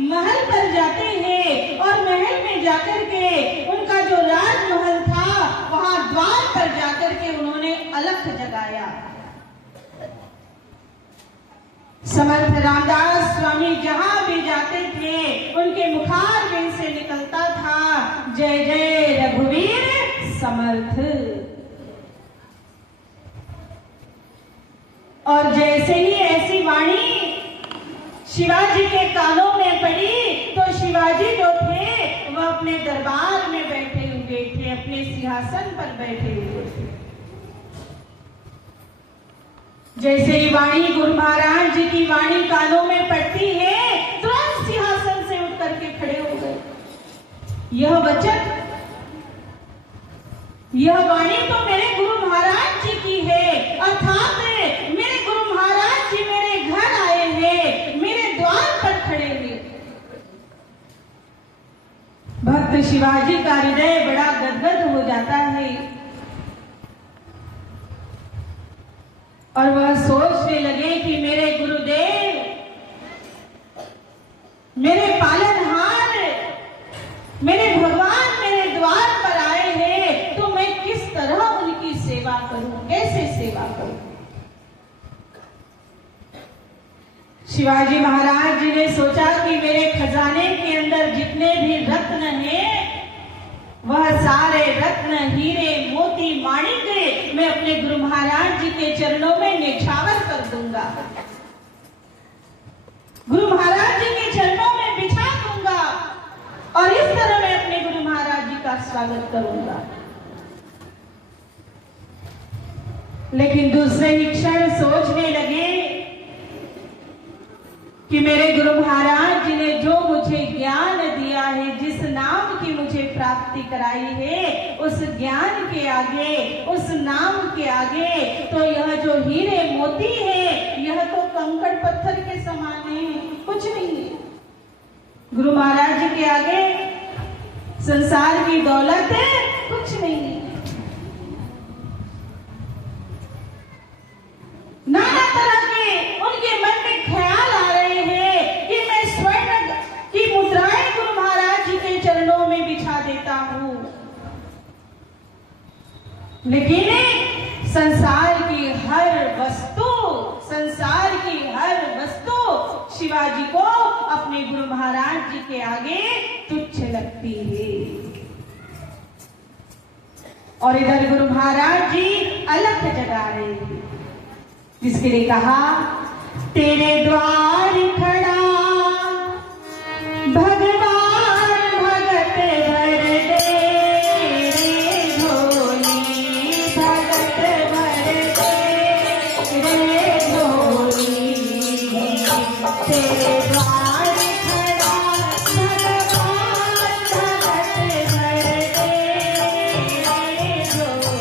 महल पर जाते हैं, और महल में जाकर के उनका जो राजमहल था वहां द्वार पर जाकर के उन्होंने अलख जगाया। समर्थ रामदास स्वामी जहां भी जाते थे उनके मुखारबिंद से निकलता था, जय जय रघुवीर समर्थ। और जैसे ही ऐसी वाणी शिवाजी के कानों में पड़ी तो शिवाजी जो थे वह अपने दरबार में बैठे हुए थे, अपने सिंहासन पर बैठे हुए थे। जैसे ही वाणी गुरु महाराज जी की वाणी कानों में पड़ती है, तुरंत सिंहासन से उठ करके खड़े हो गए। यह वचन, यह वाणी तो मेरे गुरु महाराज जी की है, अर्थात मेरे गुरु महाराज जी मेरे घर आए हैं, मेरे द्वार पर खड़े हैं। भक्त शिवाजी का हृदय बड़ा गदगद हो जाता है और वह सोचने लगे कि मेरे गुरुदेव, मेरे पालनहार, मेरे भगवान मेरे द्वार पर आए हैं, तो मैं किस तरह उनकी सेवा करूं, कैसे सेवा करूं। शिवाजी महाराज जी ने सोचा कि मेरे खजाने के अंदर जितने भी रत्न हैं, वह सारे रत्न, हीरे, मोती, माणिक मैं अपने गुरु महाराज जी के चरणों में निछावर कर दूंगा, गुरु महाराज जी के चरणों में बिछा दूंगा, और इस तरह मैं अपने गुरु महाराज जी का स्वागत करूंगा। लेकिन दूसरे ही क्षण सोचने लगे कि मेरे गुरु महाराज जी ने जो मुझे ज्ञान दिया है, जिस नाम की मुझे प्राप्ति कराई है, उस ज्ञान के आगे, उस नाम के आगे तो यह जो हीरे मोती है, यह तो कंकड़ पत्थर के समान है, कुछ नहीं है। गुरु महाराज जी के आगे संसार की दौलत है, कुछ नहीं है। नाना तरह के उनके मन में ख्याल आ रहे हैं कि मैं स्वर्ण की मुद्राएं गुरु महाराज जी के चरणों में बिछा देता हूं, लेकिन संसार की हर वस्तु शिवाजी को अपने गुरु महाराज जी के आगे तुच्छ लगती है। और इधर गुरु महाराज जी अलख जगा रहे हैं, जिसके लिए कहा, तेरे द्वार खड़ा भगवान भगत भर दे रे झोली, भगत भर दे रे झोली, तेरे द्वार खड़ा भगवान भगत भर दे रे झोली,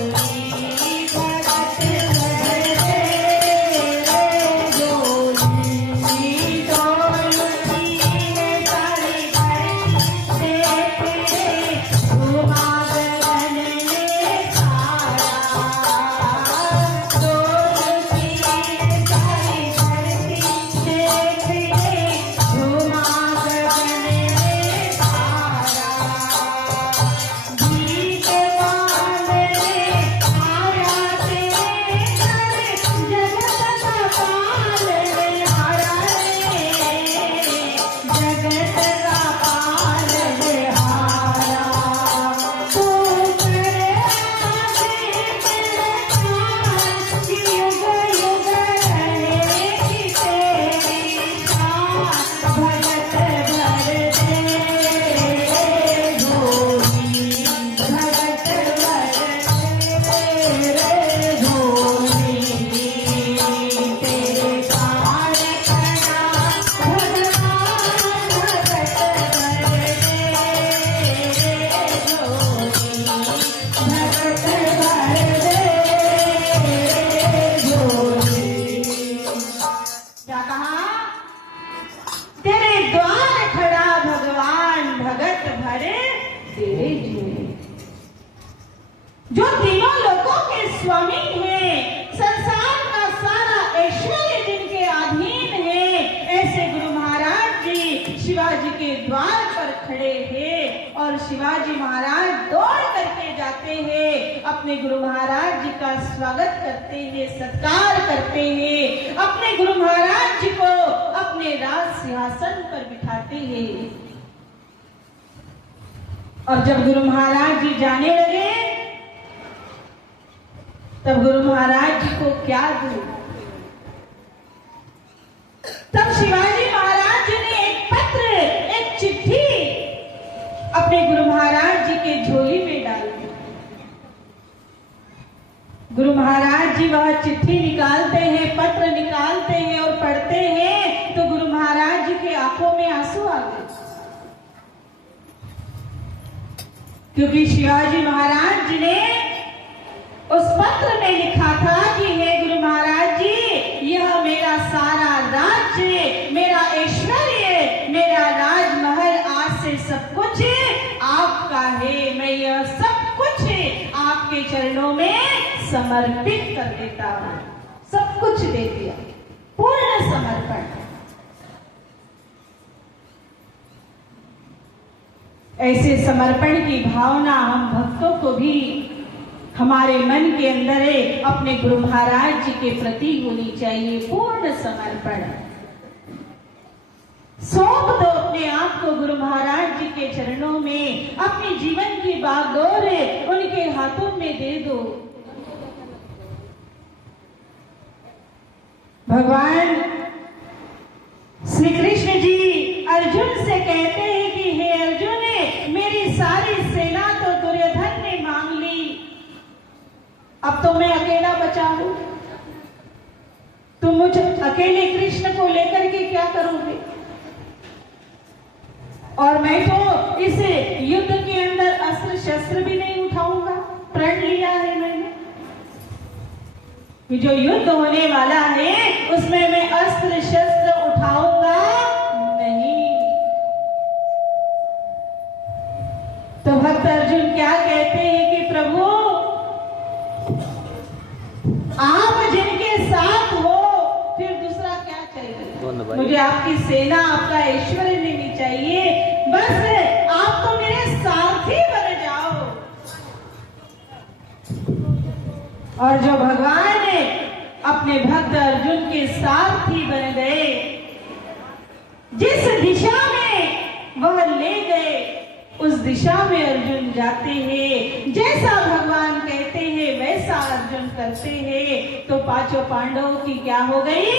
भगत भर जो तीनों लोगों के स्वामी हैं, संसार का सारा ऐश्वर्य जिनके अधीन है, ऐसे गुरु महाराज जी शिवाजी के द्वार पर खड़े हैं और शिवाजी महाराज दौड़ करके जाते हैं, अपने गुरु महाराज जी का स्वागत करते हैं, सत्कार करते हैं, अपने गुरु महाराज जी को अपने राज सिंहासन पर बिठाते हैं। और जब गुरु महाराज जी जाने लगे, तब गुरु महाराज जी को क्या दूं? तब शिवाजी महाराज जी ने एक पत्र, एक चिट्ठी अपने गुरु महाराज जी के झोली में डाल दी। गुरु महाराज जी वह चिट्ठी निकालते हैं, पत्र निकालते हैं और पढ़ते हैं, तो गुरु महाराज जी के आंखों में आंसू आ गए, क्योंकि शिवाजी महाराज जी ने उस पत्र में लिखा था कि हे गुरु महाराज जी, यह मेरा सारा राज्य, मेरा ऐश्वर्य, मेरा राजमहल, आज से सब कुछ आपका है। मैं यह सब कुछ आपके चरणों में समर्पित कर देता हूँ। सब कुछ दे दिया, पूर्ण समर्पण। ऐसे समर्पण की भावना हम भक्तों को भी हमारे मन के अंदर अपने गुरु महाराज जी के प्रति होनी चाहिए। पूर्ण समर्पण, सौंप दो अपने आप को गुरु महाराज जी के चरणों में, अपने जीवन की बागडोर उनके हाथों में दे दो। भगवान श्री कृष्ण जी अर्जुन से कहते हैं कि हे अर्जुन, मेरी सारी सेना तो दुर्योधन ने मांग ली, अब तो मैं अकेला बचा हूं, तुम मुझे अकेले कृष्ण को लेकर के क्या करोगे? और मैं तो इस युद्ध के अंदर अस्त्र शस्त्र भी नहीं उठाऊंगा, प्रण लिया है मैंने कि जो युद्ध होने वाला है उसमें मैं अस्त्र शस्त्र उठाऊंगा नहीं। तो भक्त अर्जुन क्या कहते हैं कि प्रभु आप जिनके साथ हो फिर दूसरा क्या चाहिए? मुझे आपकी सेना, आपका ऐश्वर्य नहीं चाहिए, बस आप तो मेरे साथी बन जाओ। और जो भगवान ने अपने भक्त अर्जुन के सारथी बन गए, जिस दिशा में वह ले गए उस दिशा में अर्जुन जाते हैं। जैसा भगवान कहते हैं वैसा अर्जुन करते हैं, तो पांचों पांडवों की क्या हो गई?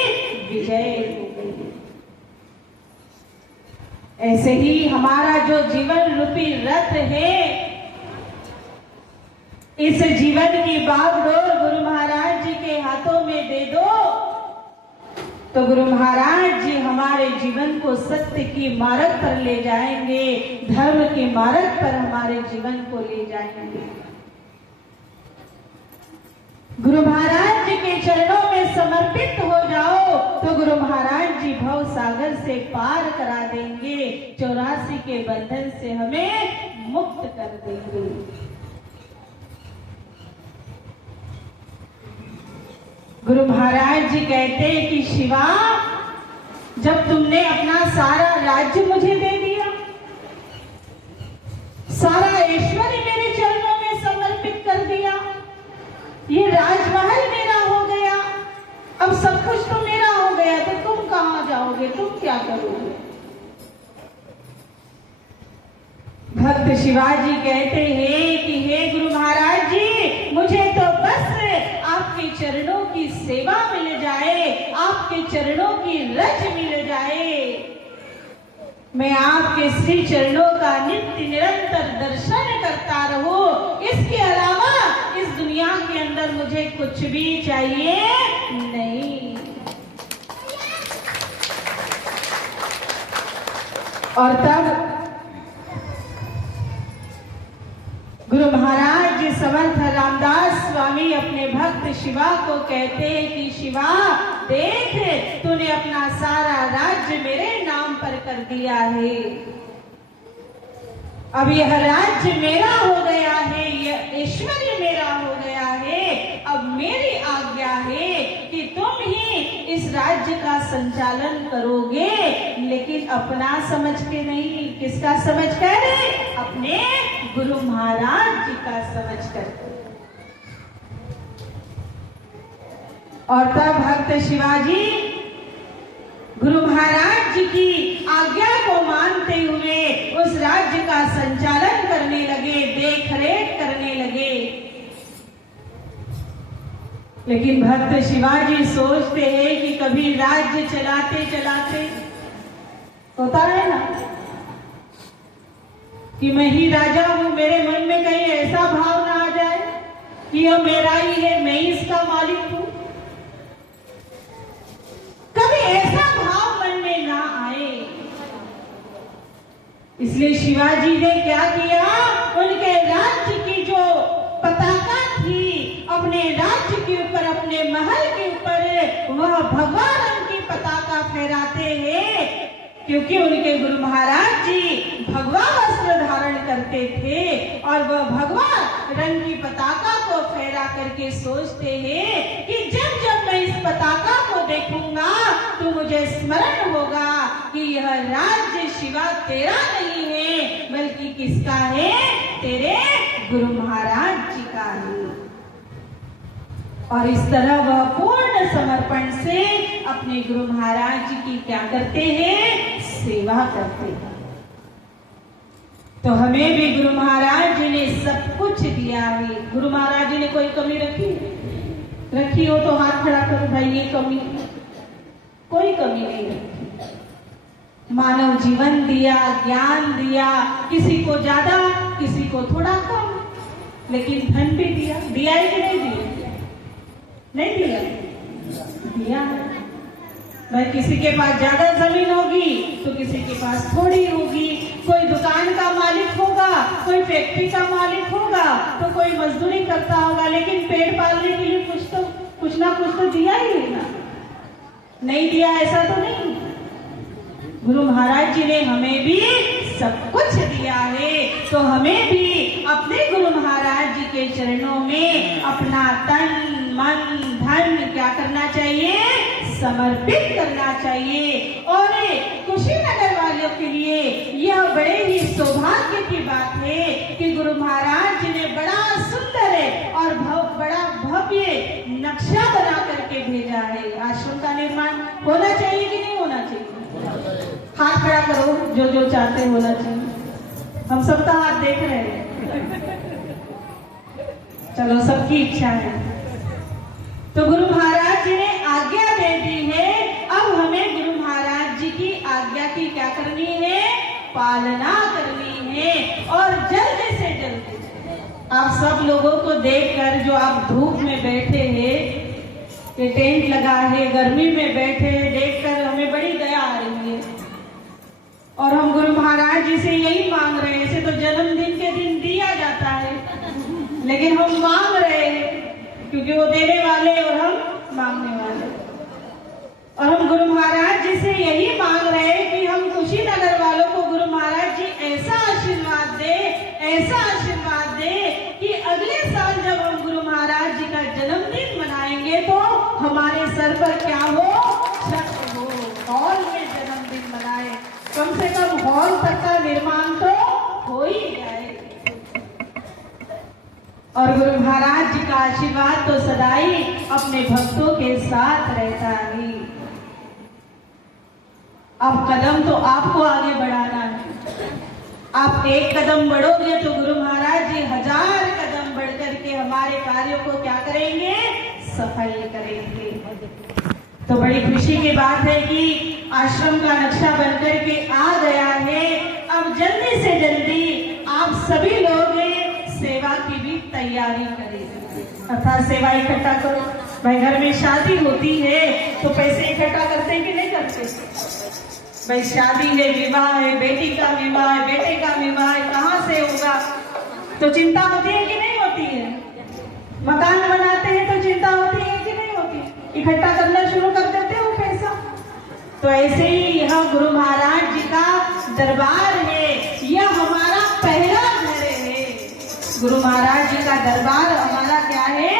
विजय हो गई। ऐसे ही हमारा जो जीवन रूपी रथ है, इस जीवन की बागडोर गुरु महाराज जी के हाथों में दे दो, तो गुरु महाराज जी हमारे जीवन को सत्य की मार्ग पर ले जाएंगे, धर्म के मार्ग पर हमारे जीवन को ले जाएंगे। गुरु महाराज जी के चरणों में समर्पित हो जाओ तो गुरु महाराज जी भव सागर से पार करा देंगे, 84 के बंधन से हमें मुक्त कर देंगे। गुरु महाराज जी कहते हैं कि शिवा, जब तुमने अपना सारा राज्य मुझे दे दिया, सारा ऐश्वर्य मेरे चरणों में समर्पित कर दिया, ये राजमहल मेरा हो गया, अब सब कुछ तो मेरा हो गया, तो तुम कहां जाओगे? तुम क्या करोगे? भक्त शिवाजी कहते हैं कि हे गुरु महाराज जी, मुझे तो बस आपके चरणों की सेवा मिल जाए, आपके चरणों की रज मिल जाए, मैं आपके श्री चरणों का नित्य निरंतर दर्शन करता रहूं, इसके अलावा इस दुनिया के अंदर मुझे कुछ भी चाहिए नहीं। और तब गुरु महाराज जी समर्थ रामदास स्वामी अपने भक्त शिवा को कहते हैं कि शिवा देख, तूने अपना सारा राज्य मेरे नाम पर कर दिया है, अब यह राज्य मेरा हो गया है, यह ऐश्वर्य मेरा हो गया है, अब मेरी आज्ञा है कि तुम ही इस राज्य का संचालन करोगे, लेकिन अपना समझ के नहीं। किसका समझ कर? अपने गुरु महाराज जी का समझ कर। और तब भक्त शिवाजी गुरु महाराज जी की आज्ञा को मानते हुए उस राज्य का संचालन करने लगे, देख रेख करने लगे। लेकिन भक्त शिवाजी सोचते हैं कि कभी राज्य चलाते चलाते होता है ना कि मैं ही राजा हूं, मेरे मन में कहीं ऐसा भाव ना आ जाए कि यह मेरा ही है, मैं ही इसका मालिक हूं। कभी ऐसा भाव मन में ना आए, इसलिए शिवाजी ने क्या किया? उनके राज्य की जो पताका थी, अपने राज्य के ऊपर, अपने महल के ऊपर वह भगवा रंग की पताका फहराते हैं, क्योंकि उनके गुरु महाराज जी भगवा वस्त्र धारण करते थे और वह भगवा रंग की पताका को फहरा करके सोचते हैं कि जब जब मैं इस पताका को देखूंगा तो मुझे स्मरण होगा कि यह राज्य शिवा तेरा नहीं है, बल्कि किसका है? तेरे गुरु महाराज जी का है। और इस तरह वह पूर्ण समर्पण से अपने गुरु महाराज जी की क्या करते हैं? सेवा करते हैं। तो हमें भी गुरु महाराज जी ने सब कुछ दिया है। गुरु महाराज जी ने कोई कमी रखी हो तो हाथ खड़ा करो भाई, ये कमी, कोई कमी नहीं रखी। मानव जीवन दिया, ज्ञान दिया, किसी को ज्यादा किसी को थोड़ा कम, लेकिन धन भी दिया। दिया है कि नहीं दिया? नहीं दिया, दिया। भाई किसी के पास ज्यादा जमीन होगी तो किसी के पास थोड़ी होगी, कोई दुकान का मालिक होगा, कोई फैक्ट्री का मालिक होगा, तो कोई मजदूरी करता होगा, लेकिन पेट पालने के लिए कुछ ना कुछ तो दिया ही है ना। नहीं दिया ऐसा तो नहीं। गुरु महाराज जी ने हमें भी सब कुछ दिया है, तो हमें भी अपने गुरु महाराज जी के चरणों में अपना तन मन धन क्या करना चाहिए, समर्पित करना चाहिए। और कुशीनगर वालों के लिए यह बड़े ही सौभाग्य की बात है कि गुरु महाराज जी ने बड़ा सुंदर और बड़ा भव्य नक्शा बना करके भेजा है। आश्रम का निर्माण होना चाहिए कि नहीं होना चाहिए? हाथ खड़ा करो जो चाहते होना चाहिए। हम सबका हाथ देख रहे हैं। चलो सबकी इच्छा है। तो गुरु महाराज जी ने आज्ञा दे दी है, अब हमें गुरु महाराज जी की आज्ञा की क्या करनी है, पालना करनी है। और जल्दी से जल्दी आप सब लोगों को देखकर जो आप धूप में बैठे हैं, ये टेंट लगा है, गर्मी में बैठे, देखकर हमें बड़ी दया आ रही है। और हम गुरु महाराज जी से यही मांग रहे हैं। ऐसे तो जन्मदिन के दिन दिया जाता है, लेकिन हम मांग रहे हैं क्योंकि वो देने वाले और हम मांगने वाले। और हम गुरु महाराज जी से यही मांग रहे हैं कि हम कुशीनगर वालों को गुरु महाराज जी ऐसा आशीर्वाद दे, ऐसा आशीर्वाद दे कि अगले साल जब हम गुरु महाराज जी का जन्मदिन मनाएंगे तो हमारे सर पर क्या हो, छत्र हो, हॉल में जन्मदिन मनाए। कम से कम हॉल तक का निर्माण तो हो ही जाए। और गुरु महाराज जी का आशीर्वाद तो सदाई अपने भक्तों के साथ रहता है। अब कदम तो आपको आगे बढ़ाना है। आप एक कदम बढ़ोगे तो गुरु महाराज जी 1000 कदम बढ़ करके हमारे कार्यों को क्या करेंगे, सफल करेंगे। तो बड़ी खुशी की बात है कि आश्रम का नक्शा बनकर के आ गया है। अब जल्दी से जल्दी आप सभी लोग सेवा की भी तैयारी करें, अर्थात सेवा इकट्ठा करो। भाई घर में शादी होती है तो पैसे इकट्ठा करते हैं कि नहीं करते? भाई शादी है, विवाह है, बेटी का विवाह है, बेटे का विवाह है, कहाँ से होगा तो चिंता होती है कि नहीं होती है? मकान बनाते हैं तो चिंता होती है कि नहीं होती? इकट्ठा करना शुरू कर देते हो पैसा। तो ऐसे ही यह गुरु महाराज जी का दरबार है, यह हमारा पहला घर है। गुरु महाराज जी का दरबार हमारा क्या है,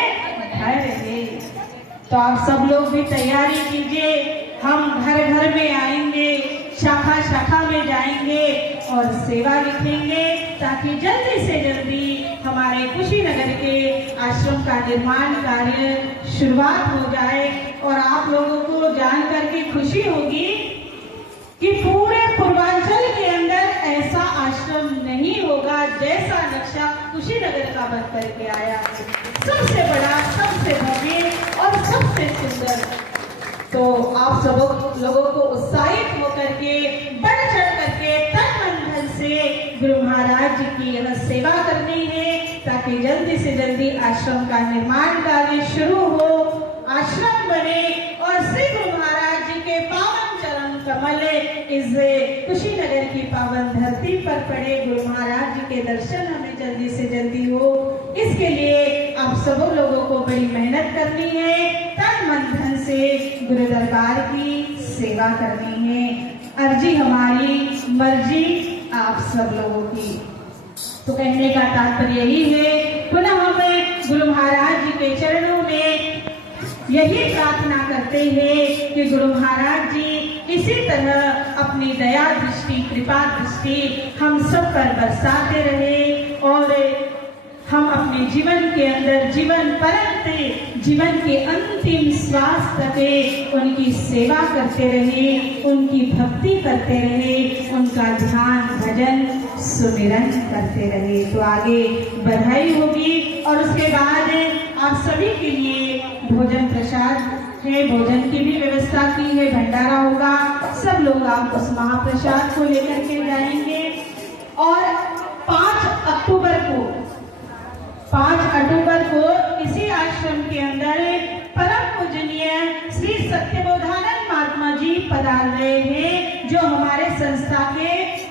घर है। तो आप सब लोग भी तैयारी कीजिए। हम घर घर में आएंगे, शाखा शाखा में जाएंगे और सेवा लिखेंगे, ताकि जल्दी से जल्दी हमारे कुशीनगर के आश्रम का निर्माण कार्य शुरुआत हो जाए। और आप लोगों को जान करके खुशी होगी कि पूरे पूर्वांचल के अंदर ऐसा आश्रम नहीं होगा जैसा नक्शा कुशीनगर का बन करके आया है। सबसे बड़ा, सबसे भव्य और सबसे सुंदर। तो आप सब लोगों को उत्साहित होकर के, बढ़ चढ़ करके, तन मन धन से गुरु महाराज जी की यह सेवा करनी है, ताकि जल्दी से जल्दी आश्रम का निर्माण कार्य शुरू हो, आश्रम बने और श्री गुरु महाराज जी के पावन चरण कमल इस कुशीनगर की पावन धरती पर पड़े। गुरु महाराज जी के दर्शन हमें जल्दी से जल्दी हो, इसके लिए आप सब लोगों को बड़ी मेहनत करनी है, तन मन धन से गुरु दरबार की सेवा करनी है। अर्जी हमारी, मर्जी आप सब लोगों की। तो कहने का तात्पर्य यही है, पुनः हम गुरु महाराज जी के चरणों में यही प्रार्थना करते हैं कि गुरु महाराज जी इसी तरह अपनी दया दृष्टि, कृपा दृष्टि हम सब पर बरसाते रहे और हम अपने जीवन के अंदर, जीवन पर्यंत, जीवन के अंतिम श्वास तक उनकी सेवा करते रहे, उनकी भक्ति करते रहे, उनका ध्यान, भजन, सुमिरन करते रहे। तो आगे बधाई होगी और उसके बाद आप सभी के लिए भोजन प्रसाद है, भोजन की भी व्यवस्था की है, भंडारा होगा। सब लोग आप उस महाप्रसाद को लेकर के जाएंगे। और 5 अक्टूबर को इसी आश्रम के अंदर परम पूजनीय श्री सत्यबोधानंद महात्मा जी पधार रहे हैं जो हमारे संस्था के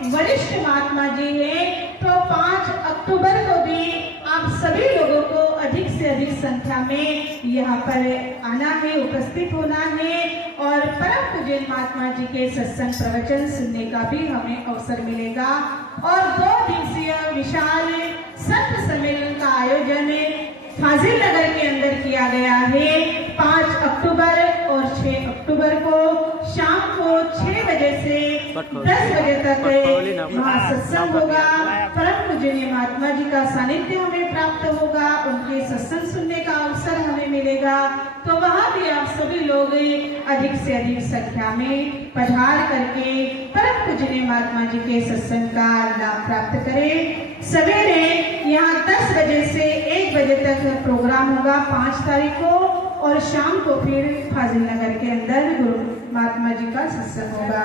वरिष्ठ महात्मा जी हैं। तो 5 अक्टूबर को भी आप सभी लोगों को अधिक से अधिक संख्या में यहाँ पर आना है, उपस्थित होना है और परम पूज्य महात्मा जी के सत्संग प्रवचन सुनने का भी हमें अवसर मिलेगा। और 2 दिवसीय विशाल संत सम्मेलन का आयोजन फाजिल नगर के अंदर किया गया है। 5 अक्टूबर और 6 अक्टूबर को शाम को 6 बजे से 10 बजे तक वहाँ सत्संग होगा। परम पूजनीय महात्मा जी का सानिध्य हमें प्राप्त होगा, उनके सत्संग सुनने का अवसर हमें मिलेगा। तो वहाँ भी आप सभी लोग अधिक से अधिक संख्या में पधार करके परम पूजनीय महात्मा जी के सत्संग का लाभ प्राप्त करें। सवेरे यहाँ 10 बजे से 1 बजे तक प्रोग्राम होगा 5 तारीख को और शाम को फिर फाजिल नगर के अंदर गुरु महात्मा जी का सत्संग होगा।